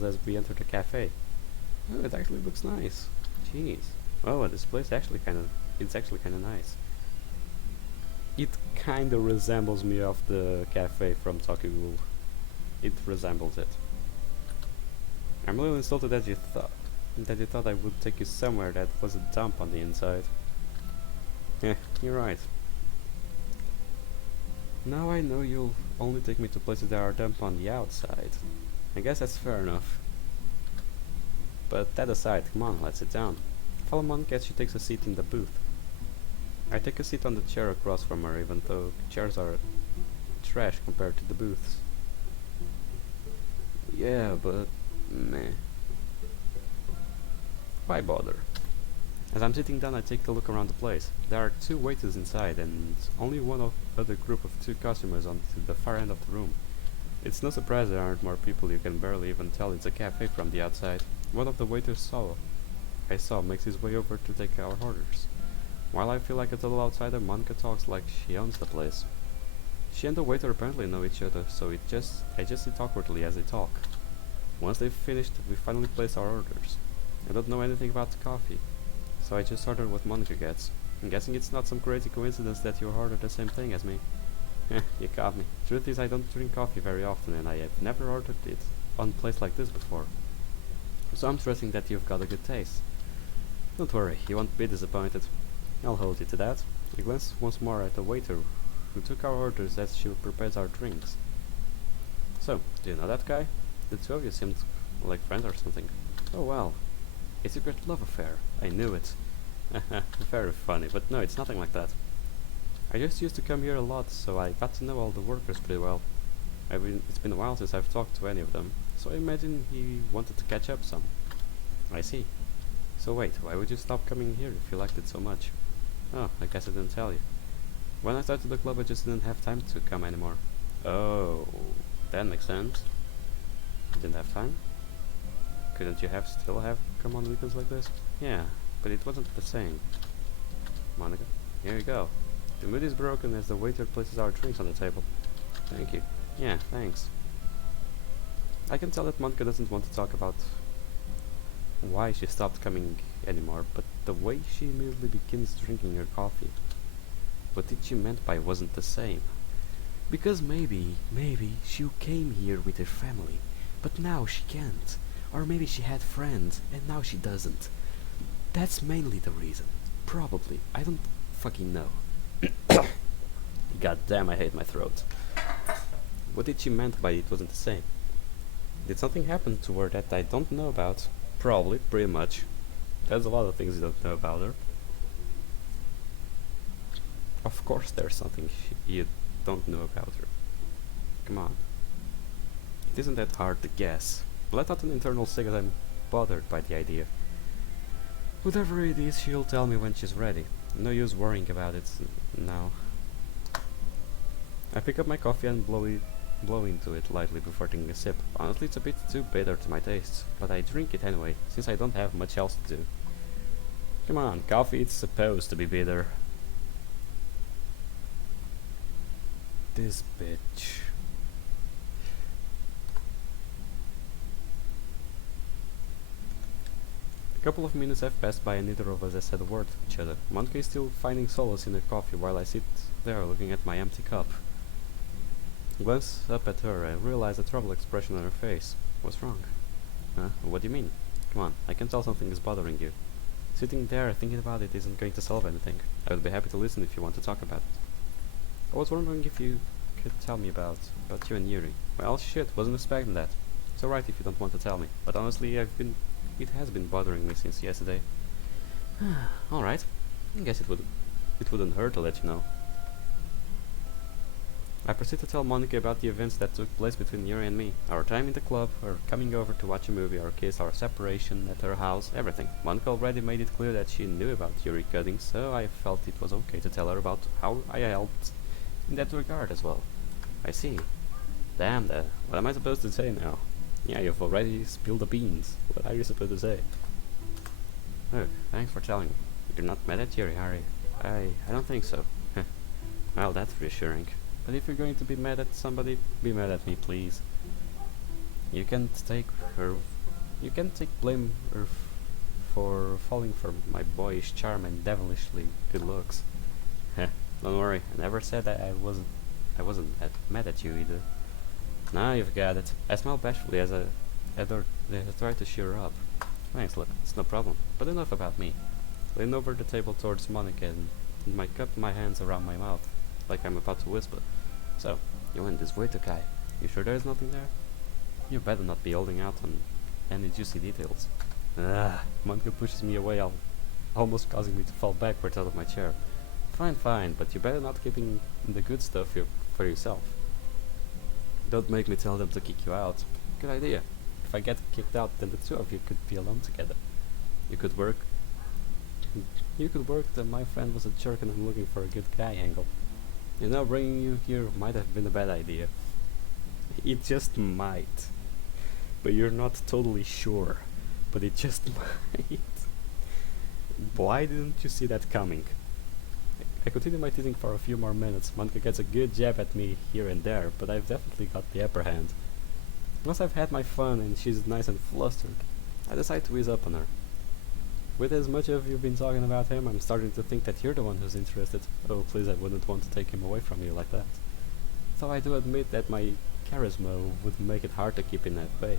as we enter the cafe. Oh, it actually looks nice. Jeez. Oh, this place it's actually kinda nice. It kinda resembles me of the cafe from Tokyo Ghoul. It resembles it. I'm a little insulted that you thought I would take you somewhere that was a dump on the inside. Yeah, you're right. Now I know you'll only take me to places that are dump on the outside. I guess that's fair enough. But that aside, come on, let's sit down. Follow Monica as she takes a seat in the booth. I take a seat on the chair across from her, even though chairs are trash compared to the booths. Yeah, but meh. Why bother? As I'm sitting down, I take a look around the place. There are 2 waiters inside and only one other group of 2 customers on the far end of the room. It's no surprise there aren't more people. You can barely even tell it's a cafe from the outside. One of the waiters I saw makes his way over to take our orders. While I feel like a total outsider, Monica talks like she owns the place. She and the waiter apparently know each other, so I just sit awkwardly as they talk. Once they've finished, we finally place our orders. I don't know anything about the coffee, so I just ordered what Monica gets. I'm guessing it's not some crazy coincidence that you ordered the same thing as me. You caught me. Truth is, I don't drink coffee very often, and I have never ordered it on a place like this before. So I'm trusting that you've got a good taste. Don't worry, you won't be disappointed. I'll hold you to that. I glance once more at the waiter who took our orders as she prepares our drinks. So, do you know that guy? The 2 of you seemed like friends or something. Oh well. A secret love affair. I knew it. Very funny, but no, it's nothing like that. I just used to come here a lot, so I got to know all the workers pretty well. It's been a while since I've talked to any of them, so I imagine he wanted to catch up some. I see. So wait, why would you stop coming here if you liked it so much? Oh, I guess I didn't tell you. When I started the club, I just didn't have time to come anymore. Oh, that makes sense. You didn't have time? Couldn't you still have come on weekends like this? Yeah, but it wasn't the same. Monica, here you go. The mood is broken as the waiter places our drinks on the table. Thank you. Yeah, thanks. I can tell that Monica doesn't want to talk about why she stopped coming anymore, but the way she immediately begins drinking her coffee. What did she meant by wasn't the same? Because maybe she came here with her family, but now she can't. Or maybe she had friends, and now she doesn't. That's mainly the reason. Probably. I don't fucking know. God damn, I hate my throat. What did she meant by it wasn't the same? Did something happen to her that I don't know about? Probably, pretty much. There's a lot of things you don't know about her. Of course there's something you don't know about her. Come on. It isn't that hard to guess. Let out an internal sigh as I'm bothered by the idea. Whatever it is, she'll tell me when she's ready. No use worrying about it now. I pick up my coffee and blow into it lightly before taking a sip. Honestly, it's a bit too bitter to my taste, but I drink it anyway, since I don't have much else to do. Come on, coffee is supposed to be bitter. This bitch. A couple of minutes have passed by and neither of us has said a word to each other. Monica is still finding solace in her coffee while I sit there looking at my empty cup. Glance up at her, I realize a troubled expression on her face. What's wrong? Huh? What do you mean? Come on, I can tell something is bothering you. Sitting there thinking about it isn't going to solve anything. I would be happy to listen if you want to talk about it. I was wondering if you could tell me about you and Yuri. Well, shit, wasn't expecting that. It's alright if you don't want to tell me, but honestly, it has been bothering me since yesterday. Alright, I guess it wouldn't hurt to let you know. I proceed to tell Monica about the events that took place between Yuri and me. Our time in the club, her coming over to watch a movie, our kiss, our separation at her house, everything. Monica already made it clear that she knew about Yuri cutting, so I felt it was okay to tell her about how I helped in that regard as well. I see. Damn, what am I supposed to say now? Yeah, you've already spilled the beans. What are you supposed to say? Oh, thanks for telling me. You're not mad at Yuri, are you? I don't think so. Well, that's reassuring. But if you're going to be mad at somebody, be mad at me, please. You can't take blame for falling for my boyish charm and devilishly good looks. Don't worry, I never said that I wasn't mad at you either. Now you've got it. I smiled bashfully as I tried to cheer her up. Thanks, look, it's no problem. But enough about me. Lean over the table towards Monica and my cup my hands around my mouth, like I'm about to whisper. So, you went this way to Kai. You sure there's nothing there? You better not be holding out on any juicy details. Monica pushes me away, almost causing me to fall backwards out of my chair. Fine, but you better not keeping the good stuff for yourself. Don't make me tell them to kick you out. Good idea. If I get kicked out, then the two of you could be alone together. You could work the my friend was a jerk and I'm looking for a good guy angle. You know, bringing you here might have been a bad idea. It just might. But you're not totally sure. But it just might. Why didn't you see that coming? I continue my teasing for a few more minutes. Monica gets a good jab at me here and there, but I've definitely got the upper hand. Once I've had my fun and she's nice and flustered, I decide to ease up on her. With as much as you've been talking about him, I'm starting to think that you're the one who's interested. Oh, please, I wouldn't want to take him away from you like that. Though I do admit that my charisma would make it hard to keep in at bay.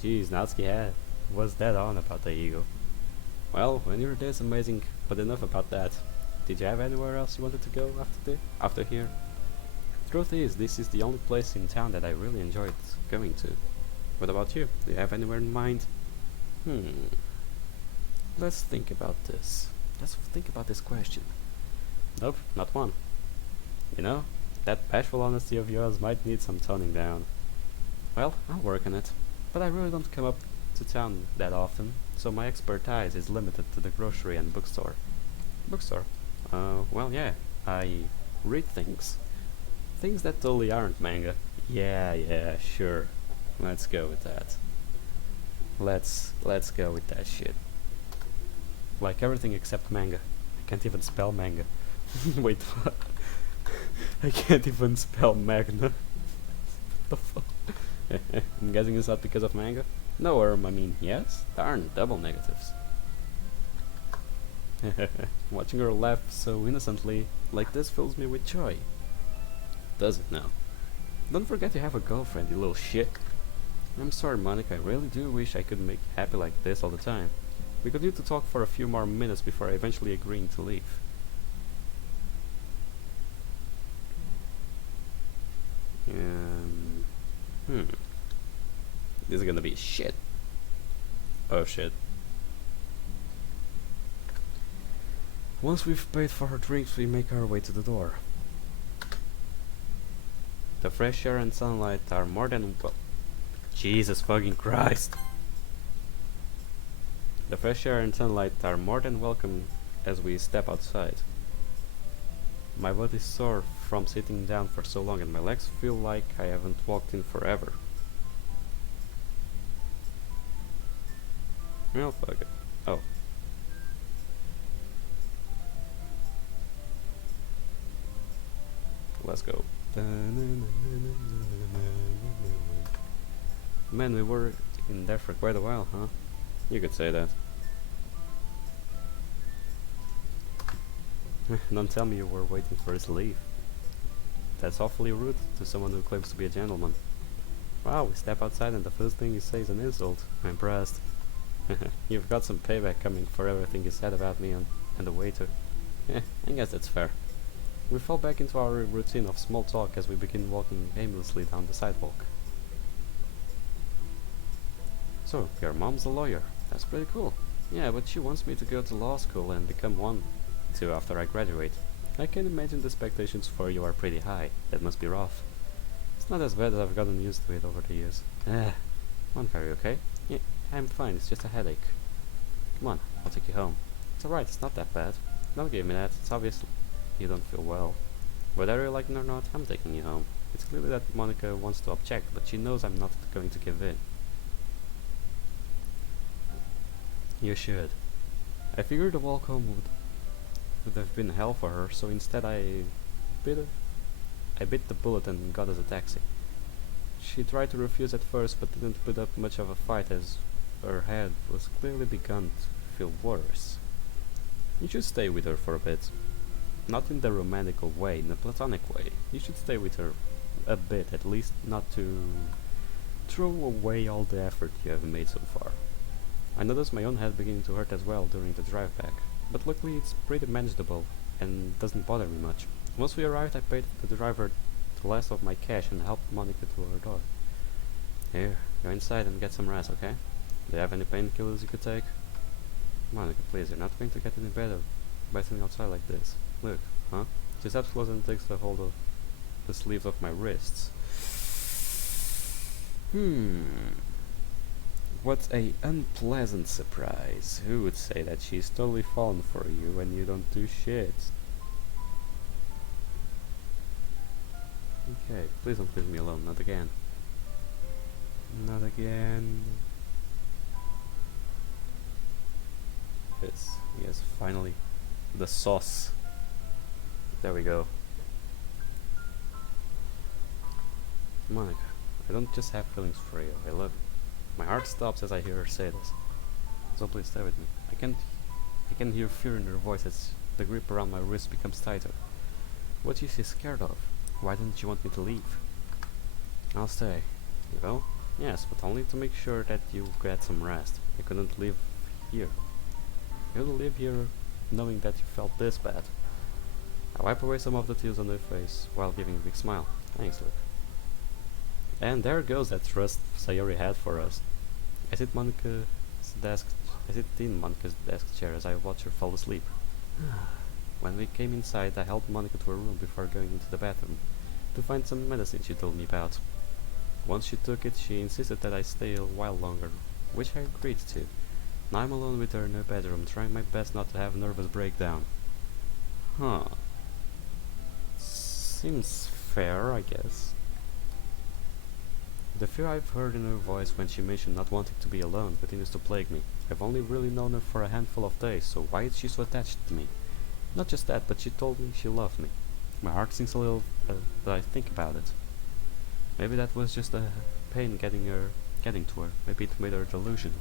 Geez, Natsuki was dead on about the ego. Well, when you're this amazing, but enough about that. Did you have anywhere else you wanted to go after here? Truth is, this is the only place in town that I really enjoyed going to. What about you? Do you have anywhere in mind? Let's think about this. Let's think about this question. Nope, not one. You know, that bashful honesty of yours might need some toning down. Well, I'll work on it. But I really don't come up to town that often, so my expertise is limited to the grocery and bookstore. Bookstore? Well, yeah, I read things. Things that totally aren't manga. Yeah, sure. Let's go with that. Let's go with that shit. Like everything except manga. I can't even spell manga. Wait, what? I can't even spell magna. The fuck? I'm guessing it's not because of manga? No, I mean, yes? Darn, double negatives. Watching her laugh so innocently like this fills me with joy. Does it now? Don't forget you have a girlfriend, you little shit. I'm sorry, Monica, I really do wish I could make you happy like this all the time. We could need to talk for a few more minutes before I eventually agreeing to leave. This is gonna be shit. Oh shit. Once we've paid for our drinks, we make our way to the door. The fresh air and sunlight are more than Jesus fucking Christ. The fresh air and sunlight are more than welcome as we step outside. My butt is sore from sitting down for so long and my legs feel like I haven't walked in forever. Well, fuck it. Oh. Let's go. Man, we were in there for quite a while, huh? You could say that. Don't tell me you were waiting for us to leave. That's awfully rude to someone who claims to be a gentleman. Wow, we step outside and the first thing you say is an insult. I'm impressed. You've got some payback coming for everything you said about me and the waiter. I guess that's fair. We fell back into our routine of small talk as we began walking aimlessly down the sidewalk. So, your mom's a lawyer. That's pretty cool. Yeah, but she wants me to go to law school and become one, too, after I graduate. I can imagine the expectations for you are pretty high. That must be rough. It's not as bad as I've gotten used to it over the years. Monica, are you okay? Yeah, I'm fine. It's just a headache. Come on, I'll take you home. It's alright, it's not that bad. Don't give me that. It's obvious you don't feel well. Whether you like it or not, I'm taking you home. It's clear that Monica wants to object, but she knows I'm not going to give in. You should. I figured the walk home would have been hell for her, so instead I bit the bullet and got us a taxi. She tried to refuse at first, but didn't put up much of a fight as her head was clearly begun to feel worse. You should stay with her for a bit. Not in the romantical way, in a platonic way. You should stay with her a bit, at least not to throw away all the effort you have made so far. I noticed my own head beginning to hurt as well during the drive back, but luckily it's pretty manageable and doesn't bother me much. Once we arrived, I paid the driver the last of my cash and helped Monica to her door. Here, go inside and get some rest, okay? Do you have any painkillers you could take? Monica, please, you're not going to get any better by sitting outside like this. Look, huh? She steps closer and takes a hold of the sleeves of my wrists. What a unpleasant surprise. Who would say that she's totally fallen for you when you don't do shit? Okay, please don't leave me alone, not again. Not again. Yes, finally. The sauce. There we go. Monica, I don't just have feelings for you, I love you. My heart stops as I hear her say this. So please stay with me. I can hear fear in her voice as the grip around my wrist becomes tighter. What is she scared of? Why didn't you want me to leave? I'll stay. You will? Yes, but only to make sure that you get some rest. I couldn't live here. You'll live here knowing that you felt this bad. I wipe away some of the tears on her face while giving a big smile. Thanks, Luke. And there goes that trust Sayori had for us. I sit in Monica's desk chair as I watch her fall asleep. When we came inside, I helped Monica to her room before going into the bathroom to find some medicine she told me about. Once she took it, she insisted that I stay a while longer, which I agreed to. Now I'm alone with her in her bedroom, trying my best not to have a nervous breakdown. Seems fair, I guess. The fear I've heard in her voice when she mentioned not wanting to be alone continues to plague me. I've only really known her for a handful of days, so why is she so attached to me? Not just that, but she told me she loved me. My heart sinks a little that I think about it. Maybe that was just a pain getting to her. Maybe it made her delusional.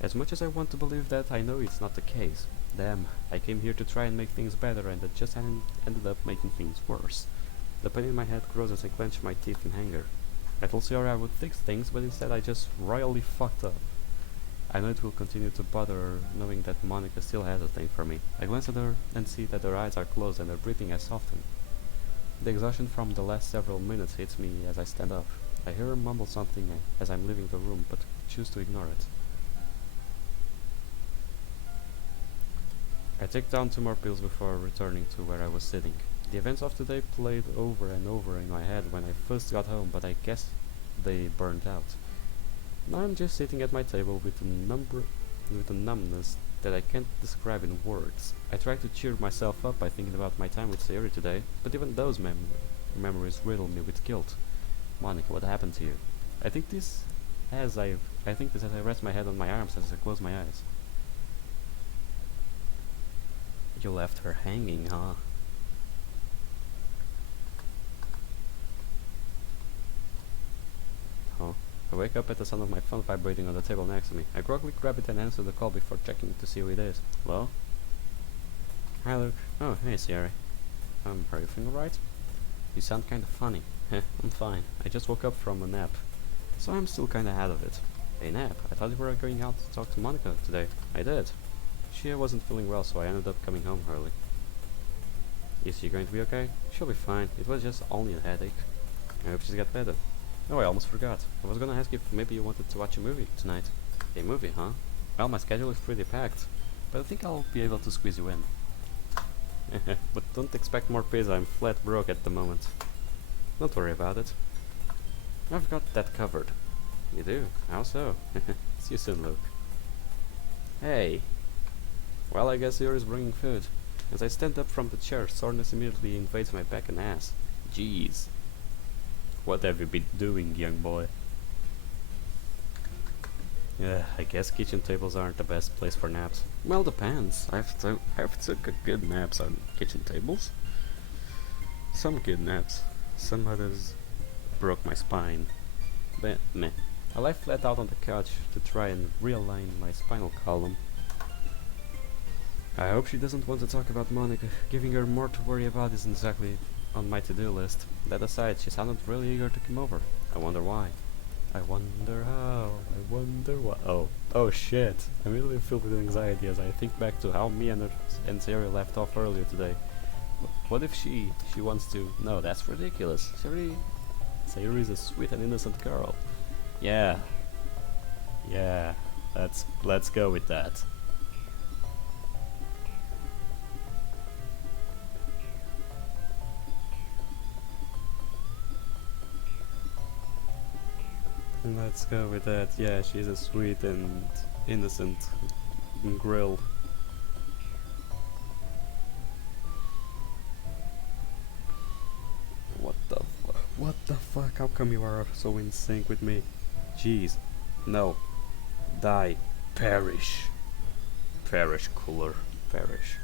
As much as I want to believe that, I know it's not the case. Damn, I came here to try and make things better, and it just ended up making things worse. The pain in my head grows as I clench my teeth in anger. I told Sayori I would fix things, but instead I just royally fucked up. I know it will continue to bother her, knowing that Monica still has a thing for me. I glance at her and see that her eyes are closed and her breathing has softened. The exhaustion from the last several minutes hits me as I stand up. I hear her mumble something as I'm leaving the room, but choose to ignore it. I take down 2 more pills before returning to where I was sitting. The events of today played over and over in my head when I first got home, but I guess they burned out. Now I'm just sitting at my table with a numbness that I can't describe in words. I try to cheer myself up by thinking about my time with Sayori today, but even those memories riddle me with guilt. Monica, what happened to you? I think this as I rest my head on my arms as I close my eyes. You left her hanging, huh? I wake up at the sound of my phone vibrating on the table next to me. I groggily grab it and answer the call before checking to see who it is. Hello? Hi, Luke. Oh, hey, Sayori. Are you feeling alright? You sound kinda funny. Heh, I'm fine. I just woke up from a nap. So I'm still kinda out of it. A nap? I thought you were going out to talk to Monica today. I did. She wasn't feeling well, so I ended up coming home early. Is she going to be okay? She'll be fine. It was just only a headache. I hope she's got better. Oh, I almost forgot. I was gonna ask if maybe you wanted to watch a movie tonight. A movie, huh? Well, my schedule is pretty packed, but I think I'll be able to squeeze you in. But don't expect more pizza, I'm flat broke at the moment. Don't worry about it. I've got that covered. You do? How so? See you soon, Luke. Hey! Well, I guess yours is bringing food. As I stand up from the chair, soreness immediately invades my back and ass. Jeez. What have you been doing, young boy? Yeah, I guess kitchen tables aren't the best place for naps. Well, depends. I've took a good naps on kitchen tables. Some good naps. Some others broke my spine. But meh. I lie flat out on the couch to try and realign my spinal column. I hope she doesn't want to talk about Monica. Giving her more to worry about isn't exactly on my to-do list. That aside, she sounded really eager to come over. I wonder why. I wonder how. I wonder what. Oh shit! I'm really filled with anxiety as I think back to how me and Sayori left off earlier today. What if she wants to? No, that's ridiculous. Sayori is a sweet and innocent girl. Yeah. Let's go with that. Let's go with that. Yeah, she's a sweet and innocent grill. What the fuck? How come you are so in sync with me? Jeez. No. Die. Perish. Perish, cooler. Perish.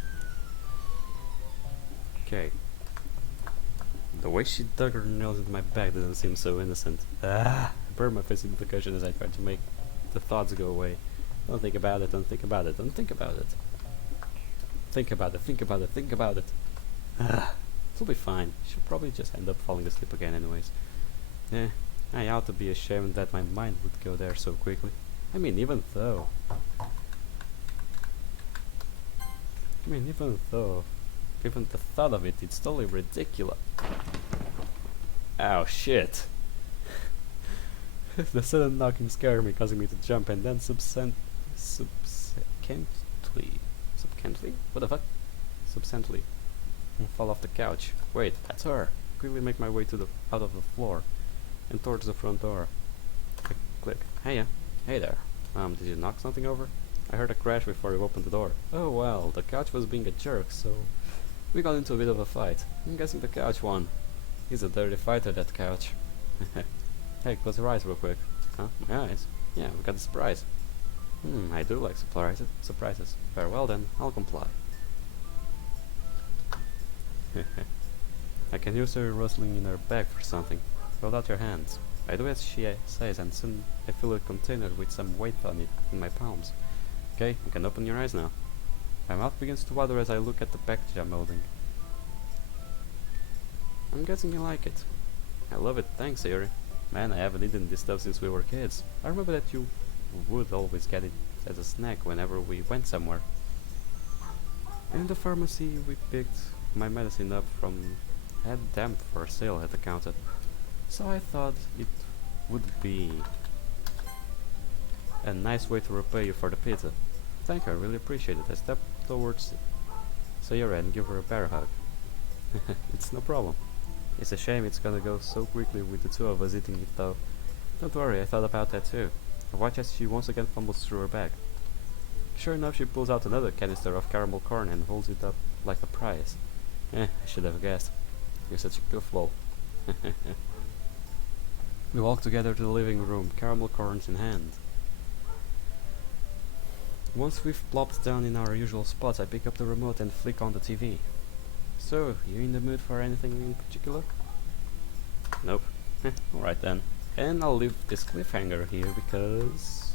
Okay. The way she dug her nails into my back doesn't seem so innocent. I burn my face into the cushion as I try to make the thoughts go away. Don't think about it, don't think about it, don't think about it. Think about it, think about it, think about it. It'll be fine. She'll probably just end up falling asleep again anyways. I ought to be ashamed that my mind would go there so quickly. I mean, even the thought of it, it's totally ridiculous. Ow, shit. The sudden knocking scared me, causing me to jump and then subsequently, what the fuck? Subsequently, fall off the couch. Wait, that's her. Quickly make my way out of the floor and towards the front door. Click. Hey there. Did you knock something over? I heard a crash before you opened the door. Oh well, the couch was being a jerk, so we got into a bit of a fight. I'm guessing the couch won. He's a dirty fighter, that couch. Hey, close your eyes real quick. Huh? My eyes? Yeah, we got a surprise. I do like surprises. Very well then, I'll comply. I can hear her rustling in her bag for something. Hold out your hands. I do as she says, and soon I feel a container with some weight on it in my palms. Okay, you can open your eyes now. My mouth begins to water as I look at the package I'm holding. I'm guessing you like it. I love it, thanks, Sayori. Man, I haven't eaten this stuff since we were kids. I remember that you would always get it as a snack whenever we went somewhere. In the pharmacy, we picked my medicine up from had them for sale at the counter. So I thought it would be a nice way to repay you for the pizza. Thank you, I really appreciate it. I step towards Sayori and give her a bear hug. It's no problem. It's a shame it's gonna go so quickly with the two of us eating it though. Don't worry, I thought about that too. I watch as she once again fumbles through her bag. Sure enough, she pulls out another canister of caramel corn and holds it up like a prize. I should have guessed. You're such a goofball. We walk together to the living room, caramel corns in hand. Once we've plopped down in our usual spots, I pick up the remote and flick on the TV. So, you in the mood for anything in particular? Nope. Alright then. And I'll leave this cliffhanger here because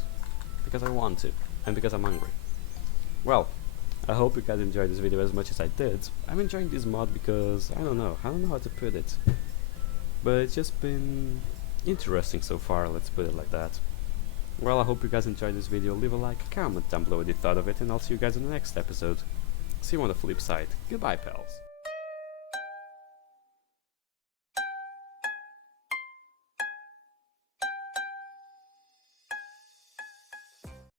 I want to, and because I'm hungry. Well, I hope you guys enjoyed this video as much as I did. I'm enjoying this mod because, I don't know how to put it. But it's just been interesting so far, let's put it like that. Well, I hope you guys enjoyed this video. Leave a like, comment down below what you thought of it, and I'll see you guys in the next episode. See you on the flip side. Goodbye, pals.